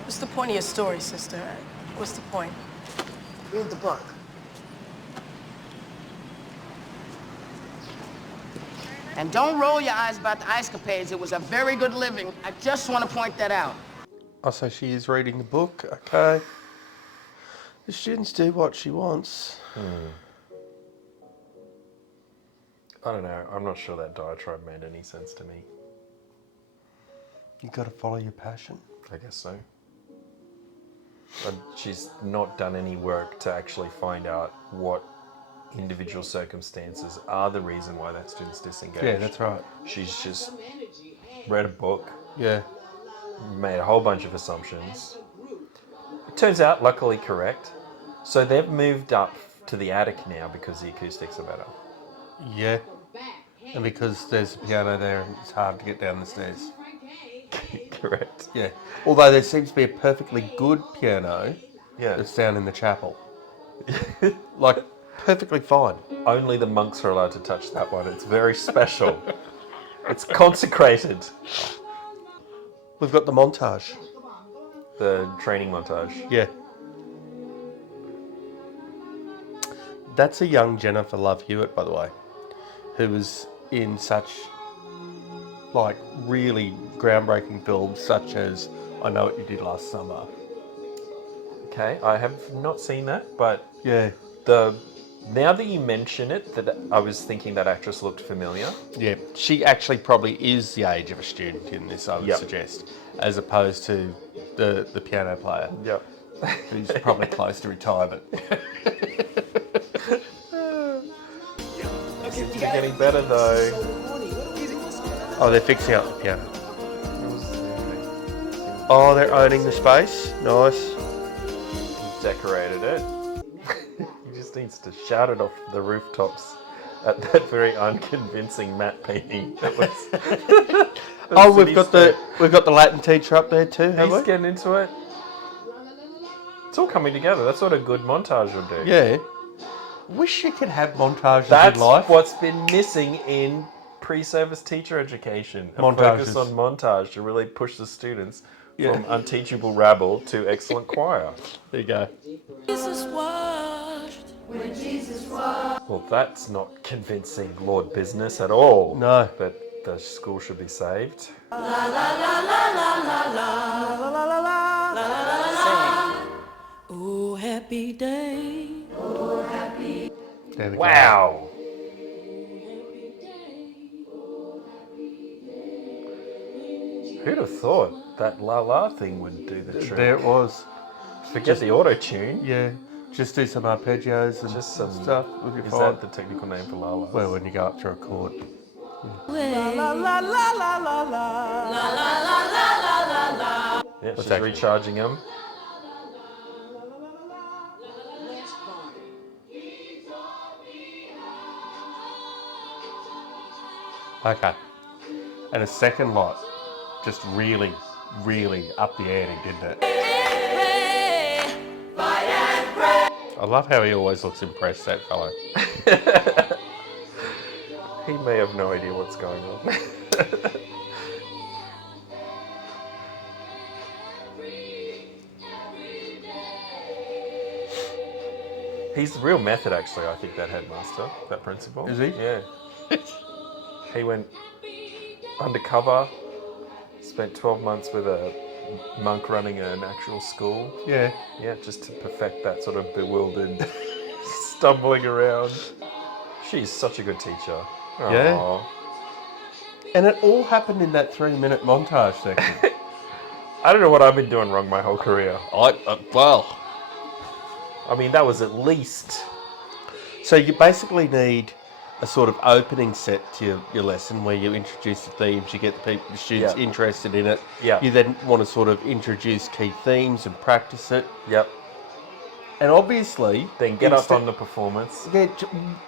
What's the point of your story, sister? What's the point? Read the book. And don't roll your eyes about the ice capades. It was a very good living. I just want to point that out. Oh, so she is reading the book. Okay. The students do what she wants. I don't know. I'm not sure that diatribe made any sense to me. You got to follow your passion. I guess so. But she's not done any work to actually find out what individual circumstances are the reason why that student's disengaged. Yeah, that's right. She's just read a book, Yeah. made a whole bunch of assumptions. It turns out, luckily correct. So they've moved up to the attic now because the acoustics are better. Yeah. And because there's a piano there and it's hard to get down the stairs. Correct. Yeah. Although there seems to be a perfectly good piano Yeah. that's down in the chapel. Like, perfectly fine. Only the monks are allowed to touch that one. It's very special. It's consecrated. We've got the montage. The training montage. Yeah. That's a young Jennifer Love Hewitt, by the way, who was in such, like, really groundbreaking films such as I Know What You Did Last Summer. Okay, I have not seen that, but Yeah. now that you mention it, that I was thinking that actress looked familiar. Yeah, she actually probably is the age of a student in this, I would Yep. suggest, as opposed to the piano player, Yep. who's probably close to retirement. Seems to be getting better though. Oh, they're fixing up the piano. Oh, they're owning the space. Nice. Decorated it. He just needs to shout it off the rooftops at that very unconvincing matte painting. That was Oh, we've got the Latin teacher up there too, have He's we? getting into it. It's all coming together. That's what a good montage will do. Yeah. Wish you could have montages That's in life. what's been missing in pre-service teacher education. A Montages. focus on montage to really push the students from unteachable rabble to excellent choir. There you go. Jesus washed. When Jesus washed. Well, that's not convincing Lord Business at all. No. That the school should be saved. La la la la la la la la la la la la. Oh, happy day. Oh, happy. There we go. Wow. Who'd have thought that la la thing would do the trick? There it was. Forget the auto-tune. Yeah. Just do some arpeggios and Just some stuff. We'll be Is fine. that the technical name for la la? Well, when you go up to a chord. La la la la la la la la la la la la la. Yeah, she's actually- recharging him. Okay. And a second lot just really, really up the ante, didn't it? I love how he always looks impressed, that fellow. He may have no idea what's going on. He's the real method, actually, I think, that headmaster, that principal. Is he? Yeah. He went undercover, spent 12 months with a monk running an actual school. Yeah. Yeah, just to perfect that sort of bewildered, stumbling around. She's such a good teacher. Yeah. Aw. And it all happened in that 3-minute montage section. I don't know what I've been doing wrong my whole career. Well. I mean, that was at least... So you basically need a sort of opening set to your lesson where you introduce the themes, you get the students interested in it. Yeah. You then want to sort of introduce key themes and practice it. Yep. And obviously... Then get up on the performance. Yeah,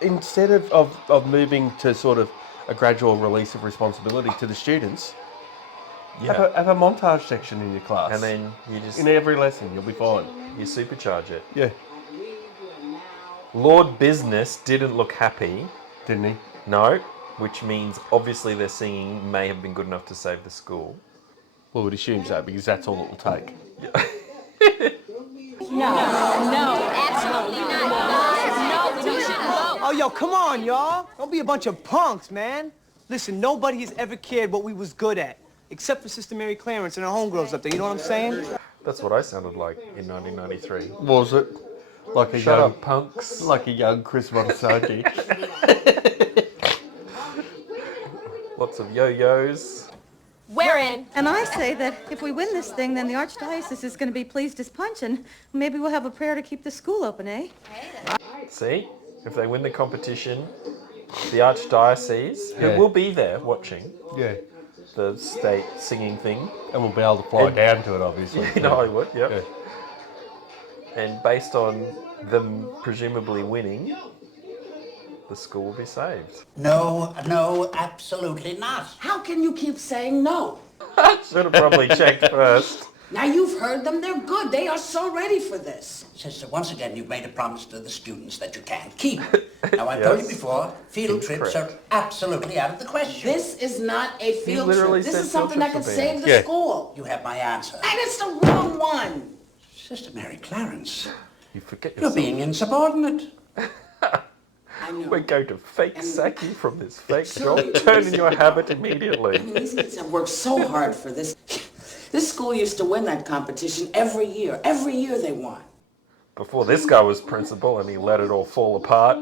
instead of moving to sort of a gradual release of responsibility to the students, have a montage section in your class. And then you just... In every lesson, you'll be fine. You supercharge it. Yeah. Lord Business didn't look happy. Didn't he? No, which means obviously their singing may have been good enough to save the school. Well, we'd assume so, because that's all it will take. No, absolutely not. No, we shouldn't go. Oh, yo, come on, y'all. Don't be a bunch of punks, man. Listen, nobody has ever cared what we was good at, except for Sister Mary Clarence and her homegirls up there. You know what I'm saying? That's what I sounded like in 1993. Was it? Like a Shut young, up, punks. Like a young Chris Montesaki. Lots of yo-yos. We're in. And I say that if we win this thing, then the Archdiocese is going to be pleased as punch, and maybe we'll have a prayer to keep the school open, eh? See? If they win the competition, the Archdiocese, who Yeah. will be there watching Yeah. the state singing thing. And we'll be able to fly down to it, obviously. In Hollywood, yep. Yeah. And based on them presumably winning, the school will be saved. No, no, absolutely not. How can you keep saying no? Should have probably checked first. Now you've heard them, they're good. They are so ready for this. Sister, once again, you've made a promise to the students that you can't keep. Now, I've told you before, field trips are absolutely out of the question. This is not a field literally trip. This said is something that field could trips are save banned. the Yeah. school. You have my answer. And it's the wrong one. Sister Mary Clarence, you forget you're being insubordinate. We're going to fake sack you from this fake certainly job. Turn in your habit immediately. I mean, these kids have worked so hard for this. This school used to win that competition every year. Every year they won. Before this guy was principal and he let it all fall apart.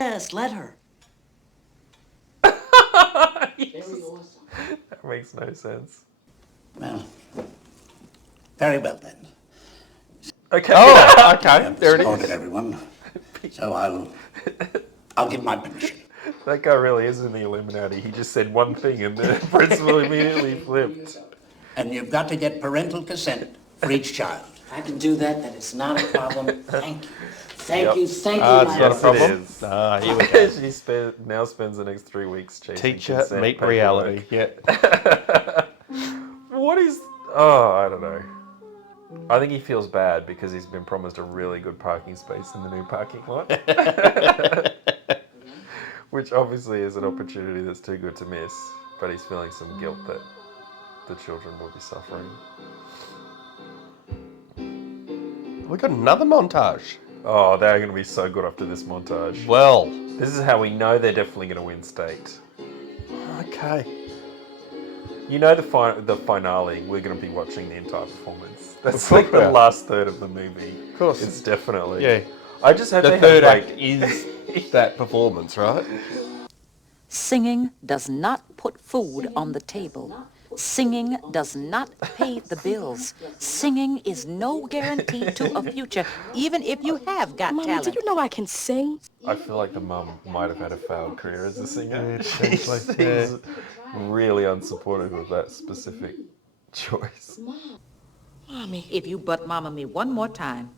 Yes, let her. That makes no sense. Well, very well then. Okay. Oh, okay. I've There it supported is. everyone, so I'll give my permission. That guy really is in the Illuminati. He just said one thing and the principal immediately flipped. And you've got to get parental consent for each child. I can do that. That is not a problem. Thank you. Thank Yep. you. Thank you, It's my not a friend. problem. Here we go. She now spends the next 3 weeks chasing Teacher, consent meet paperwork. reality. Yeah. What is... Oh, I don't know. I think he feels bad because he's been promised a really good parking space in the new parking lot. Which obviously is an opportunity that's too good to miss, but he's feeling some guilt that the children will be suffering. We got another montage. Oh, they're going to be so good after this montage. Well, this is how we know they're definitely going to win state. Okay. You know the finale, we're going to be watching the entire performance. That's Of course like we the are. last third of the movie. Of course. It's definitely. Yeah. I just hope the they third have act is that performance, right? Singing does not put food on the table. Singing does not pay the bills. Singing is no guarantee to a future, even if you have got Mama, talent. do you know I can sing? I feel like the mum might have had a failed career as a singer. Yeah, She potentially, seems really unsupportive of that specific choice. Mommy. If you but mama me one more time.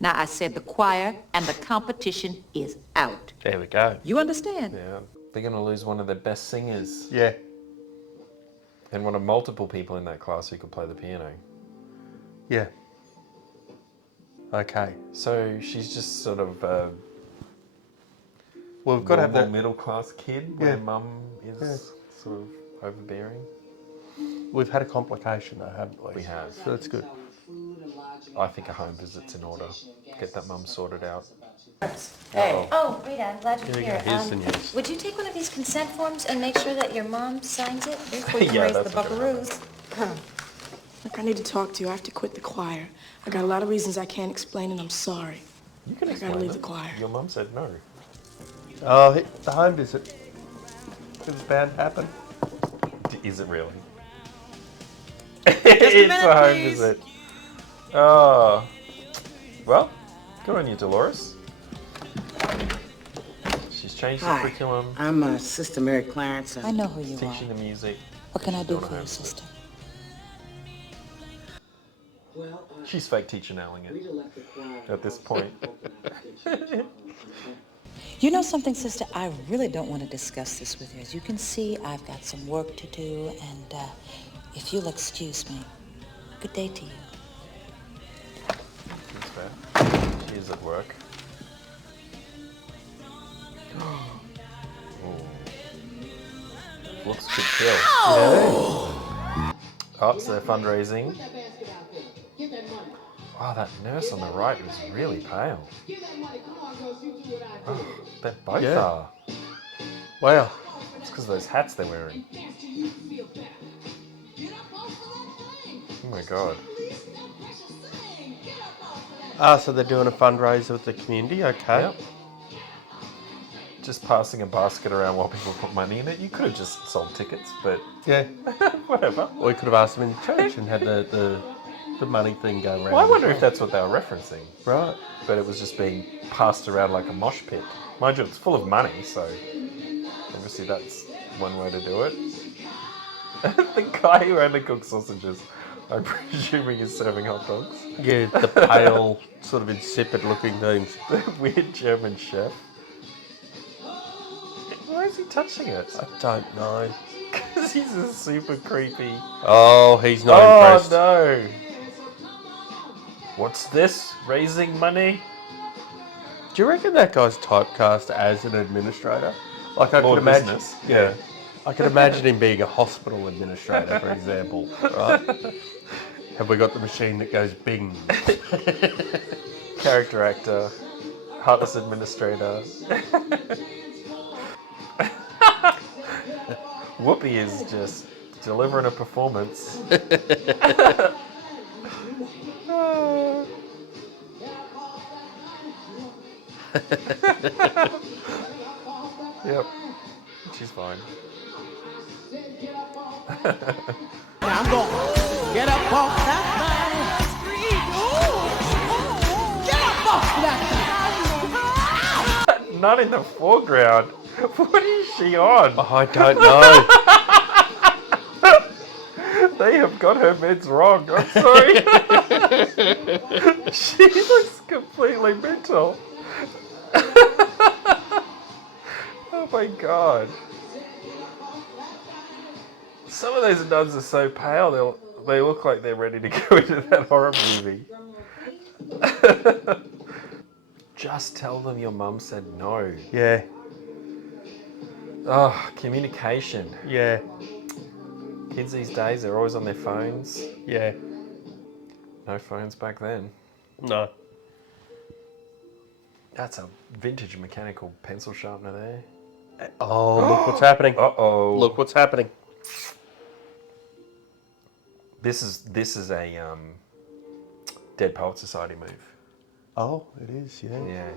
Now I said the choir and the competition is out. There we go. You understand? Yeah, they're going to lose one of their best singers. Yeah. And one of multiple people in that class who could play the piano. Yeah. Okay. So she's just sort of We've got to have that middle class kid Yeah. where mum is sort of overbearing. We've had a complication though, haven't we? We have. So that's good. I think a home visit's in order. Get that mum sorted out. Hey. Oh, Rita, I'm glad you're Here we here. go. Here's the news. Would you take one of these consent forms and make sure that your mom signs it before you Yeah, raise the that's a good buckaroos? Huh. Look, I need to talk to you. I have to quit the choir. I got a lot of reasons I can't explain, and I'm sorry. You can I explain gotta leave them. the choir. Your mum said no. Oh, the home visit. It was bound to happen. Is it really? Just a It's minute, a home please. visit. Oh. Well, good on you, Dolores. She's changed the Hi, curriculum, I'm Sister Mary Clarence. I know who you are. teaching the music. What can I do Don't for you, have- sister? She's fake teacher nailing it at this point. You know something, sister? I really don't want to discuss this with you. As you can see, I've got some work to do, and if you'll excuse me, good day to you. Thanks, Beth. She is at work. Looks could kill. Oh, so they're fundraising. Oh, that nurse on the right was really pale. Oh, they both Yeah. are. Wow. It's because of those hats they're wearing. Oh my god. So they're doing a fundraiser with the community, okay. Yep. Just passing a basket around while people put money in it. You could have just sold tickets, but Yeah. whatever. Or we could have asked them in church and had the money thing go around. Well, I wonder if that's what they were referencing. Right. But it was just being passed around like a mosh pit. Mind you, it's full of money, so obviously that's one way to do it. The guy who only cooks sausages, I'm presuming is serving hot dogs. Yeah, the pale, sort of insipid looking things. The weird German chef. Why is he touching it? I don't know. Because he's a super creepy. Oh, he's not impressed. Oh no! What's this? Raising money? Do you reckon that guy's typecast as an administrator? Like I Lord could imagine. business. Yeah. I could imagine him being a hospital administrator, for example. Right? Have we got the machine that goes bing? Character actor, heartless administrator. Whoopi is just delivering a performance. Yep, she's fine. I'm going to get up off that street. Get up off that Not in the foreground. What is she on? I don't know. They have got her meds wrong. I'm sorry. She looks completely mental. Oh my god. Some of those nuns are so pale, they look like they're ready to go into that horror movie. Just tell them your mum said no. Yeah. Oh, communication. Yeah. Kids these days, they're always on their phones. Yeah. No phones back then. No. That's a vintage mechanical pencil sharpener there. Oh, look what's happening. Uh-oh. Look what's happening. This is a Dead Poet Society move. Oh, it is, yeah. Yeah.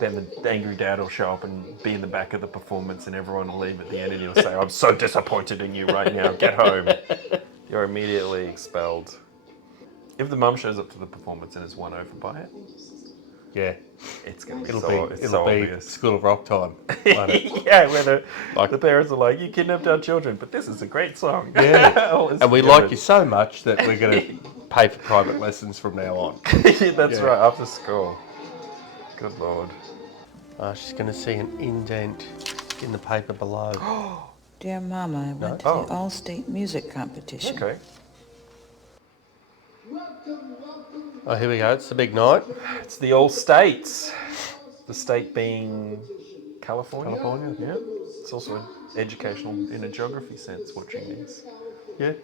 Then the angry dad will show up and be in the back of the performance and everyone will leave at the end and he'll say, I'm so disappointed in you right now, get home. You're immediately expelled. If the mum shows up to the performance and is won over by it, yeah, it's going to be it'll so be obvious. School of Rock time. Won't it? Yeah, where the parents are like, you kidnapped our children, but this is a great song. Yeah, and we like you so much that we're going to pay for private lessons from now on. That's right, after school. Good Lord. She's going to see an indent in the paper below. Dear Mama, I went to the All-State Music Competition. Okay. Oh, here we go. It's the big night. It's the All States. The state being California. California. Yeah. It's also an educational in a geography sense watching these. Yeah.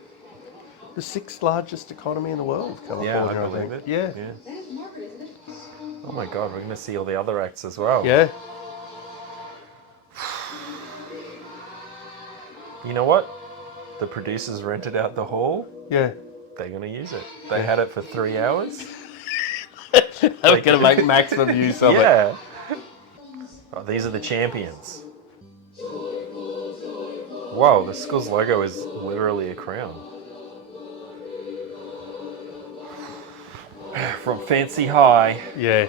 The 6th largest economy in the world, California. Yeah, I believe it. Yeah. Oh my God, we're going to see all the other acts as well. Yeah. You know what? The producers rented out the hall. Yeah. They're going to use it. They had it for 3 hours. They're going to make maximum use of it. Yeah. Oh, these are the champions. Whoa, the school's logo is literally a crown. From Fancy High. Yeah.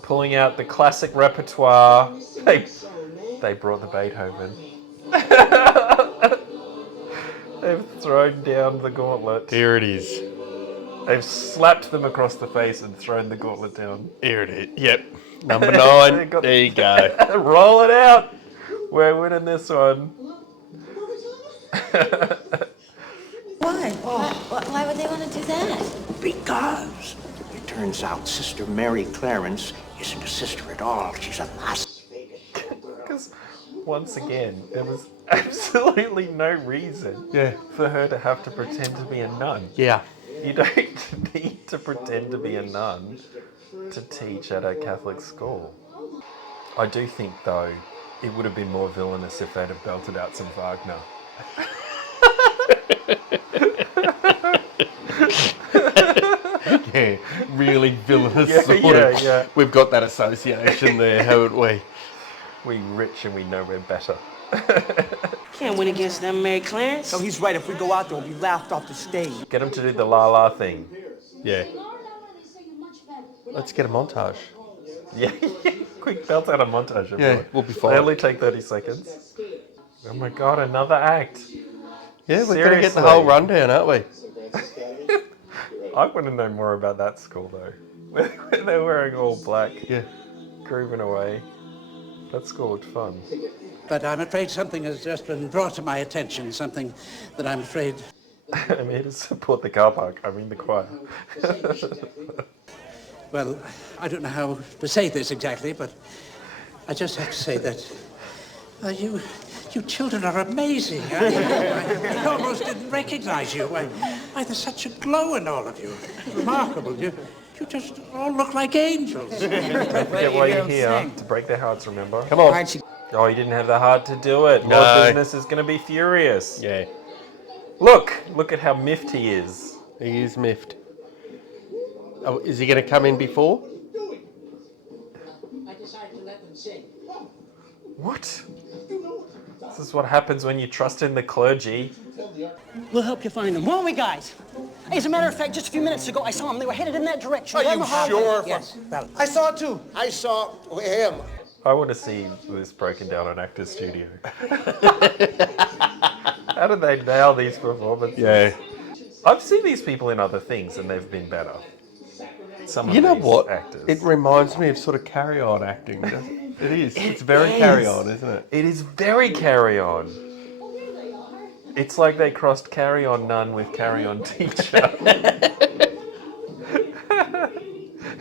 Pulling out the classic repertoire. They brought the Beethoven. They've thrown down the gauntlet. Here it is. They've slapped them across the face and thrown the gauntlet down. Here it is. Yep. Number 9. There you go. Roll it out. We're winning this one. Why? Why would they want to do that? Because it turns out Sister Mary Clarence isn't a sister at all. She's a Las Vegas. Because once again, there was absolutely no reason for her to have to pretend to be a nun. Yeah. You don't need to pretend to be a nun to teach at a Catholic school. I do think, though, it would have been more villainous if they'd have belted out some Wagner. Yeah, really villainous Yeah, sort of. yeah. We've got that association there, haven't we? We rich and we know we're better. Can't win against them, Mary Clarence. So he's right. If we go out there, we'll be laughed off the stage. Get them to do the la la thing. Yeah. Let's get a montage. Yeah, quick belt out a montage. Yeah, we'll be fine. They only take 30 seconds. Oh my God, another act. Yeah, we're going to get the whole rundown, aren't we? I want to know more about that school though. They're wearing all black. Yeah. Grooving away. That school looked fun. But I'm afraid something has just been brought to my attention, something that I'm afraid... I'm here to support the car park, I mean the choir. Well, I don't know how to say this exactly, but I just have to say that you children are amazing. I almost didn't recognize you. Why, there's such a glow in all of you. Remarkable. You just all look like angels. Don't forget why you're here, to break their hearts, remember? Come on. Oh, you didn't have the heart to do it. No. Lord Business is going to be furious. Yeah. Look at how miffed he is. He is miffed. Oh, is he going to come in before? I decided to let them sing. What? This is what happens when you trust in the clergy. We'll help you find them, won't we, guys? As a matter of fact, just a few minutes ago, I saw them. They were headed in that direction. Are you sure? Yes. Well, I saw it too. I saw him. I want to see this broken down on Actors Studio. How do they nail these performances? Yeah. I've seen these people in other things and they've been better. Some of You know these what? actors. It reminds me of sort of carry-on acting. It is. It's very carry-on, isn't it? It is very carry-on. It's like they crossed carry-on nun with carry-on teacher.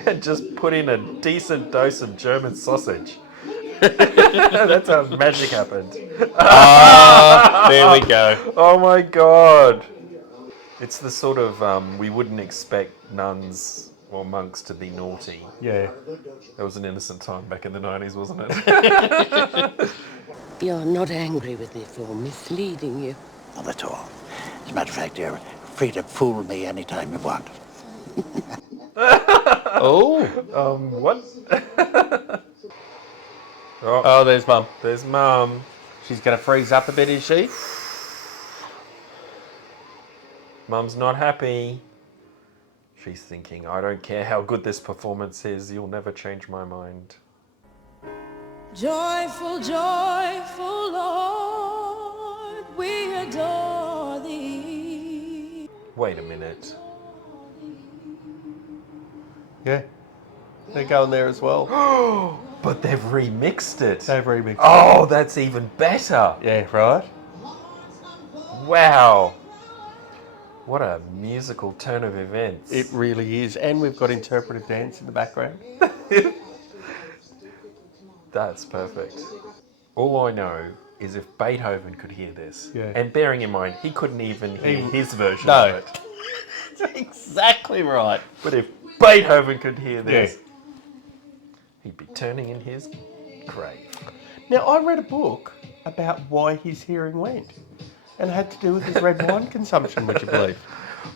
and just put in a decent dose of German sausage. That's how magic happened. Ah, there we go. Oh my god. It's the sort of, we wouldn't expect nuns or monks to be naughty. Yeah. That was an innocent time back in the 90s, wasn't it? You're not angry with me for misleading you? Not at all. As a matter of fact, you're free to fool me anytime you want. Oh. What? Oh, there's Mum. There's Mum. She's going to freeze up a bit, is she? Mum's not happy. She's thinking, I don't care how good this performance is, you'll never change my mind. Joyful, joyful Lord, we adore thee. Wait a minute. Yeah. They're going there as well. But they've remixed it. They've remixed it. Oh, that's even better. Yeah, right? Wow. What a musical turn of events. It really is. And we've got interpretive dance in the background. That's perfect. All I know is if Beethoven could hear this, Yeah. and bearing in mind, he couldn't even hear his version No. of it. That's exactly right. But if Beethoven could hear this, he'd be turning in his grave. Now, I read a book about why his hearing went. And it had to do with his red wine consumption, would you believe?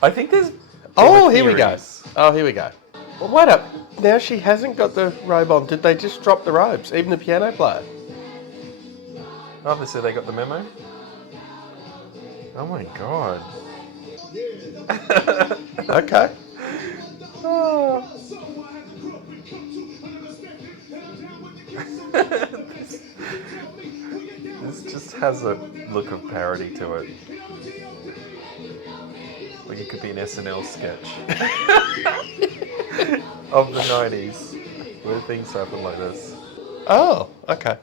I think there's... Oh, here we go. Oh, here we go. Well, wait up. Now she hasn't got the robe on. Did they just drop the robes? Even the piano player? Obviously they got the memo. Oh my god. Okay. Oh. This just has a look of parody to it. Like it could be an SNL sketch of the 90s where things happen like this. Oh, okay.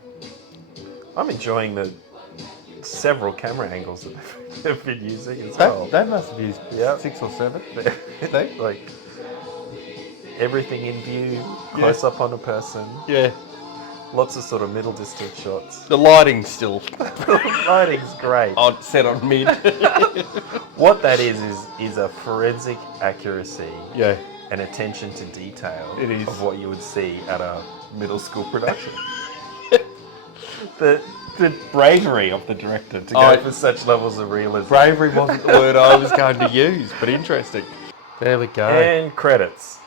I'm enjoying the several camera angles that they've been using as well. They must have used 6 or 7. Like everything in view, close up on a person. Yeah. Lots of sort of middle distance shots. The lighting's still... The lighting's great. Set on mid. What that is a forensic accuracy. Yeah. And attention to detail. It is. Of what you would see at a middle school production. the bravery of the director to go for such levels of realism. Bravery wasn't the word I was going to use, but interesting. There we go. And credits.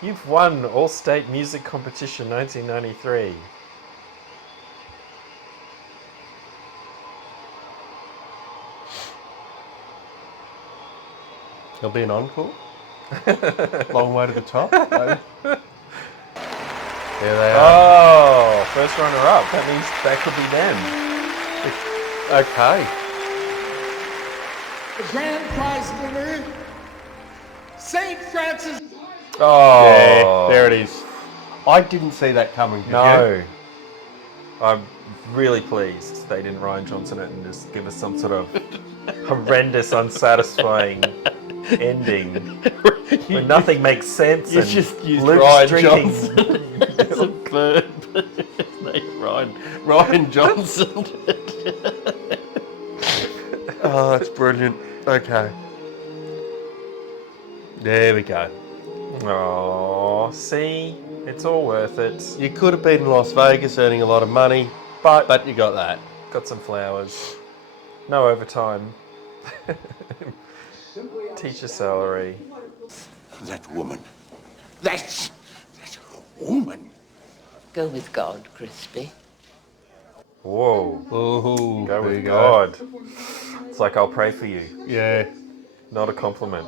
You've won All-State Music Competition 1993. There'll be an encore. Long way to the top. There they are. Oh, first runner-up. That means that could be them. Okay. The grand prize winner, St. Francis. Oh, yeah, there it is. I didn't see that coming. Did you? I'm really pleased they didn't Ryan Johnson it and just give us some sort of horrendous, unsatisfying ending where nothing makes sense. You and just used Luke's Ryan drinking. Johnson as a verb. Ryan Johnson. Oh, that's brilliant. Okay. There we go. Oh, see? It's all worth it. You could have been in Las Vegas earning a lot of money, but you got that. Got some flowers. No overtime. Teacher salary. That woman. That woman. Go with God, Crispy. Whoa. Ooh, Go there with you God. It's like I'll pray for you. Yeah. Not a compliment.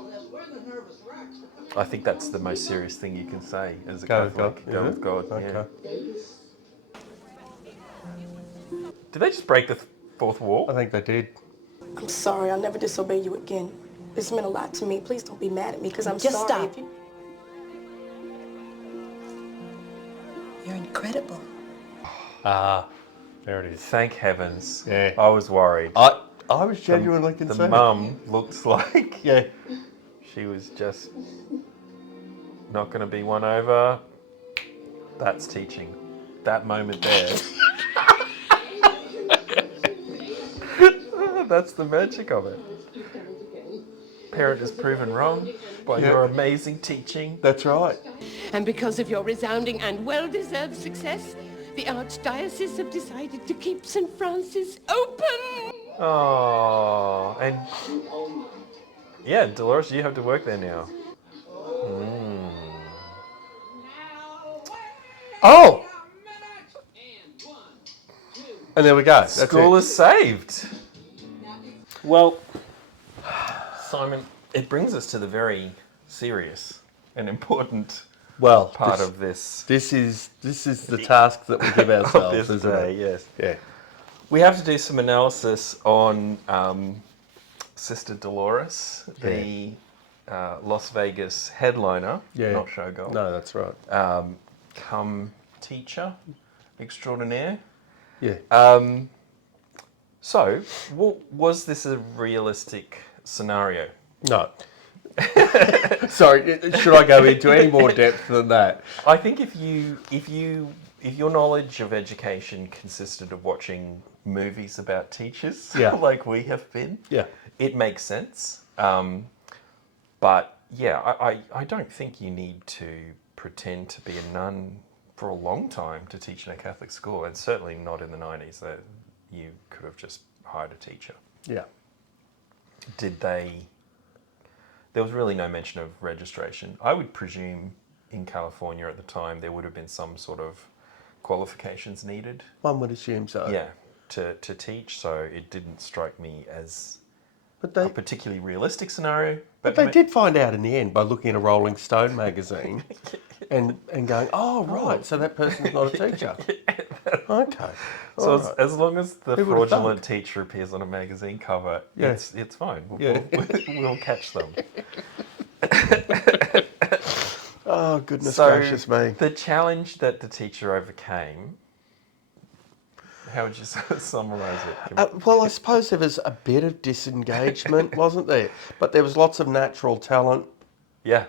I think that's the most serious thing you can say as a Go with Catholic. God. Go Is with it? God. Okay. Yeah. Did they just break the fourth wall? I think they did. I'm sorry, I'll never disobey you again. This meant a lot to me. Please don't be mad at me, because I'm Just sorry. stop. If you... You're incredible. Ah, there it is. Thank heavens. Yeah. I was worried. I was genuinely The concerned. mum looks like She was just not going to be won over. That's teaching. That moment there. That's the magic of it. Parent is proven wrong by your amazing teaching. That's right. And because of your resounding and well-deserved success, the Archdiocese have decided to keep St. Francis open. Oh, and yeah, Dolores, you have to work there now. Oh! And there we go. That's School it. is saved. Well, Simon, it brings us to the very serious and important part of this. This is the task that we give ourselves, this isn't day, it? yes. Yeah. We have to do some analysis on Sister Dolores, the Las Vegas headliner, not showgirl. No, that's right. Come teacher extraordinaire. Yeah. So, was this a realistic scenario? No. Sorry, should I go into any more depth than that? I think if your knowledge of education consisted of watching movies about teachers, like we have been, it makes sense. But yeah, I don't think you need to pretend to be a nun for a long time to teach in a Catholic school, and certainly not in the 90s. That you could have just hired a teacher. Yeah. Did they? There was really no mention of registration. I would presume in California at the time there would have been some sort of qualifications needed. One would assume so. Yeah, to teach. So it didn't strike me as a particularly realistic scenario. But they did find out in the end by looking at a Rolling Stone magazine and going, oh, right, so that person's not a teacher. Okay. So as long as the fraudulent teacher appears on a magazine cover, it's fine. We'll catch them. Oh, goodness gracious me. The challenge that the teacher overcame, how would you summarise it? Well, I suppose there was a bit of disengagement, wasn't there? But there was lots of natural talent. Yeah.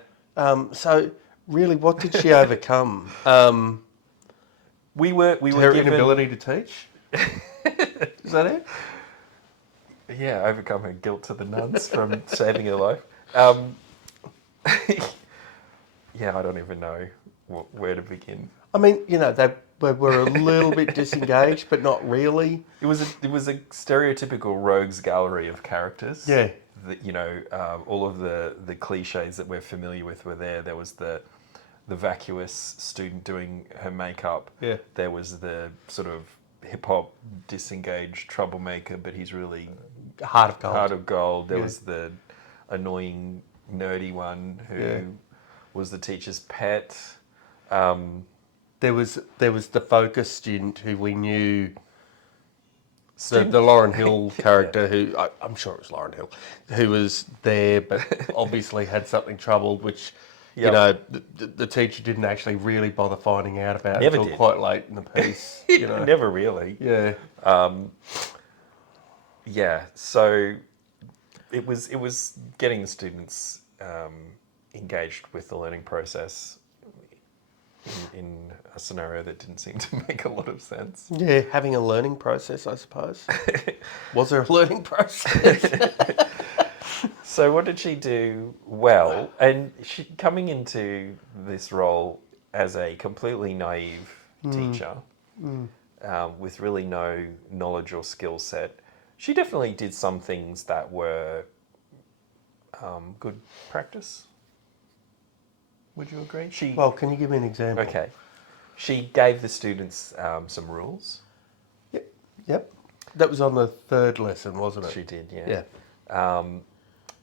So really, what did she overcome? We were her given inability to teach. Is that it? Yeah, overcome her guilt to the nuns from saving her life. Yeah, I don't even know where to begin. I mean, you know, they were a little bit disengaged, but not really. It was a stereotypical rogues gallery of characters. Yeah. All of the cliches that we're familiar with were there. There was the vacuous student doing her makeup. Yeah. There was the sort of hip hop disengaged troublemaker, but he's really heart of gold. There was the annoying nerdy one who was the teacher's pet. There was the focus student who we knew, the Lauryn Hill character who, I'm sure it was Lauryn Hill, who was there but obviously had something troubled, which, you know, the teacher didn't actually really bother finding out about until quite late in the piece. You know. Never really. Yeah. So it was getting the students engaged with the learning process in a scenario that didn't seem to make a lot of sense. Yeah, having a learning process, I suppose. Was there a learning process? So what did she do well? And she coming into this role as a completely naive teacher with really no knowledge or skill set, she definitely did some things that were good practice. Would you agree? Well, can you give me an example? Okay. She gave the students some rules. Yep. That was on the third lesson, wasn't it? She did, yeah.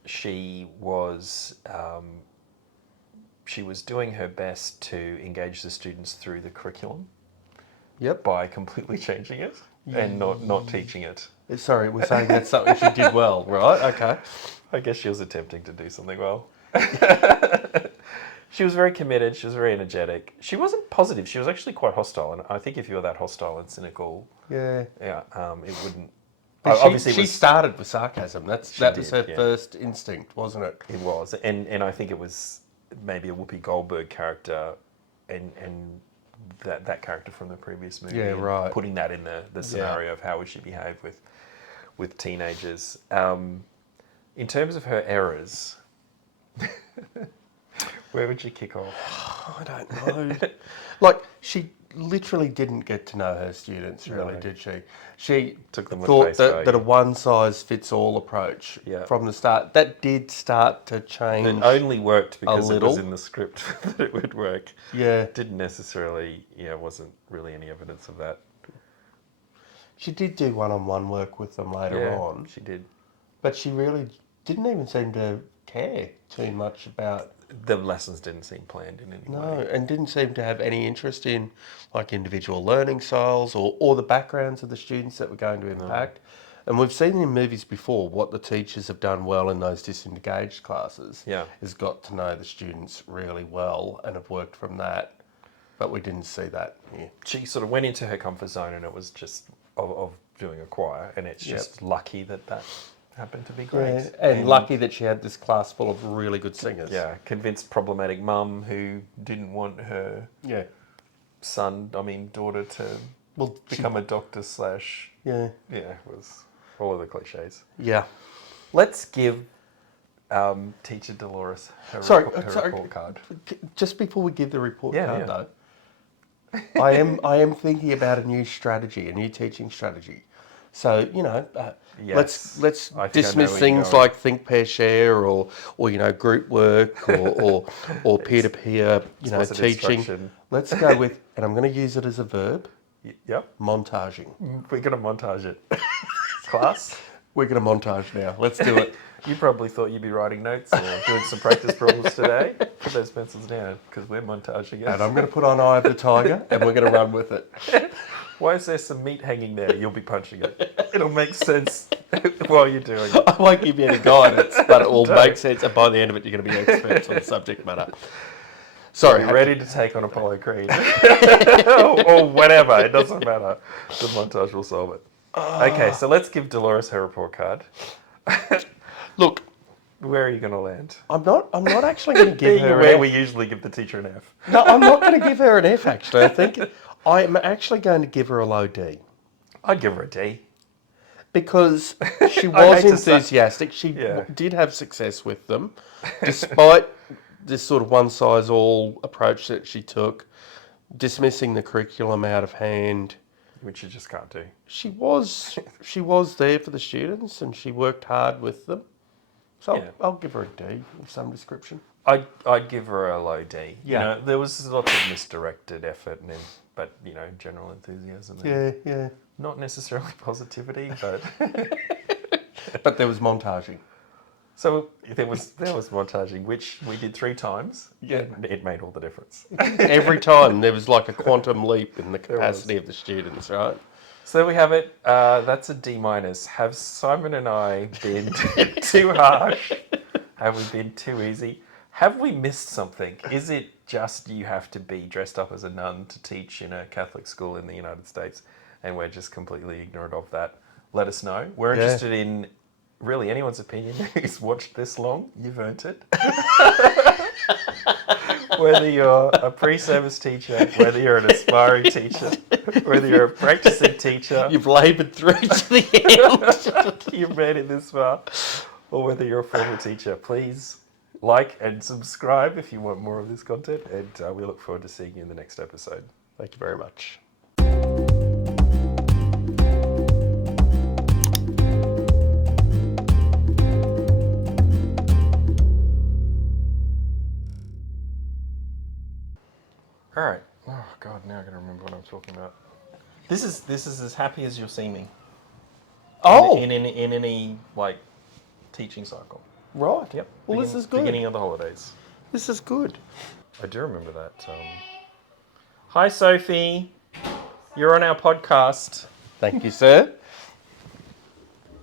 She was doing her best to engage the students through the curriculum. Yep. By completely changing it and not teaching it. Sorry, we're saying that's something she did well, right? Okay. I guess she was attempting to do something well. She was very committed. She was very energetic. She wasn't positive. She was actually quite hostile. And I think if you were that hostile and cynical, it But Obviously, she started with sarcasm. That was her first instinct, wasn't it? It was, and I think it was maybe a Whoopi Goldberg character, and that character from the previous movie. Yeah, right. Putting that in the scenario of how would she behave with teenagers. In terms of her errors, where would you kick off? I don't know. Like, she literally didn't get to know her students, really, did she? She took them thought that a one-size-fits-all approach from the start. That did start to change. It only worked because it was in the script that it would work. Yeah. Didn't necessarily, wasn't really any evidence of that. She did do one-on-one work with them later on. She did. But she really didn't even seem to care too much about... The lessons didn't seem planned in any way. No, and didn't seem to have any interest in like individual learning styles or the backgrounds of the students that were going to impact. No. And we've seen in movies before what the teachers have done well in those disengaged classes is got to know the students really well and have worked from that. But we didn't see that here. She sort of went into her comfort zone and it was just of doing a choir, and it's just lucky that happened to be great. Yeah, and lucky that she had this class full of really good singers. Yeah, convinced problematic mum who didn't want her daughter to become a doctor / it was all of the cliches. Yeah. Let's give teacher Dolores her report card. Just before we give the report card though, I am thinking about a new teaching strategy. So, let's dismiss things like think, pair, share, or group work, or peer-to-peer, teaching. Let's go with, and I'm going to use it as a verb. Yep. Montaging. We're going to montage it. Class? We're going to montage now. Let's do it. You probably thought you'd be writing notes or doing some practice problems today. Put those pencils down, because we're montaging it. And I'm going to put on Eye of the Tiger, and we're going to run with it. Why is there some meat hanging there? You'll be punching it. It'll make sense while you're doing it. I won't give you any guidance, but it will make sense, and by the end of it, you're going to be experts on the subject matter. Sorry. You're ready to take on Apollo Creed. or whatever, it doesn't matter. The montage will solve it. Okay, so let's give Dolores her report card. Look. Where are you going to land? I'm not actually going to give her an F. We usually give the teacher an F. No, I'm not going to give her an F, actually. I think I'm actually going to give her a low D. I'd give her a D. Because she was enthusiastic. She did have success with them, despite this sort of one-size-all approach that she took, dismissing the curriculum out of hand. Which you just can't do. She was there for the students, and she worked hard with them. So I'll give her a D of some description. I'd give her a low D. Yeah. There was lots of misdirected effort, but general enthusiasm. Yeah. Not necessarily positivity, but but there was montaging. So there was montaging, which we did 3 times. Yeah, it made all the difference. Every time there was like a quantum leap in the capacity of the students, right? So there we have it. That's a D-. Have Simon and I been too harsh? Have we been too easy? Have we missed something? Is it just you have to be dressed up as a nun to teach in a Catholic school in the United States, and we're just completely ignorant of that? Let us know. We're interested in really anyone's opinion who's watched this long. You've earned it. Whether you're a pre-service teacher, whether you're an aspiring teacher, whether you're a practicing teacher. You've laboured through to the end. You've made it this far. Or whether you're a former teacher. Please like and subscribe if you want more of this content. And we look forward to seeing you in the next episode. Thank you very much. All right. Oh God, now I gotta remember what I'm talking about. This is as happy as you'll see me. Oh. In any like teaching cycle. Right. Yep. Well, this is good. Beginning of the holidays. This is good. I do remember that. Hi, Sophie. You're on our podcast. Thank you, sir.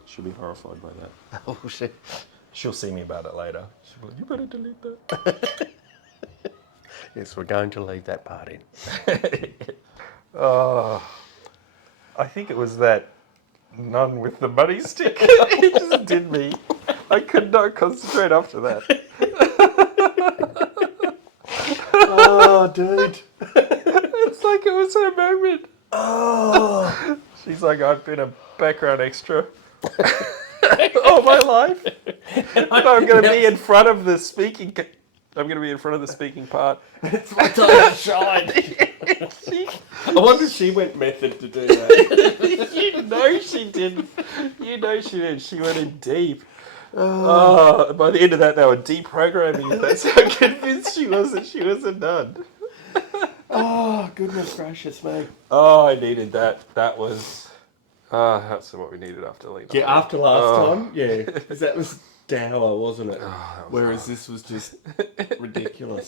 She'll be horrified by that. Oh shit. She'll see me about it later. She'll be like, you better delete that. Yes, we're going to leave that part in. I think it was that nun with the money stick. It just did me. I could not concentrate after that. Oh, dude. It's like it was her moment. Oh. She's like, I've been a background extra all my life. I'm going to be in front of the speaking. I'm going to be in front of the speaking part. It's my time to shine. I wonder if she went method to do that. You know she didn't. You know she did. She went in deep. Oh, by the end of that, they were deprogramming her. That's how convinced she was that she was a nun. Oh, goodness gracious me. Oh, I needed that. That was... that's what we needed after Lena. Yeah, after last time, yeah. 'Cause that was dour, wasn't it? Oh, that was Whereas this was just ridiculous.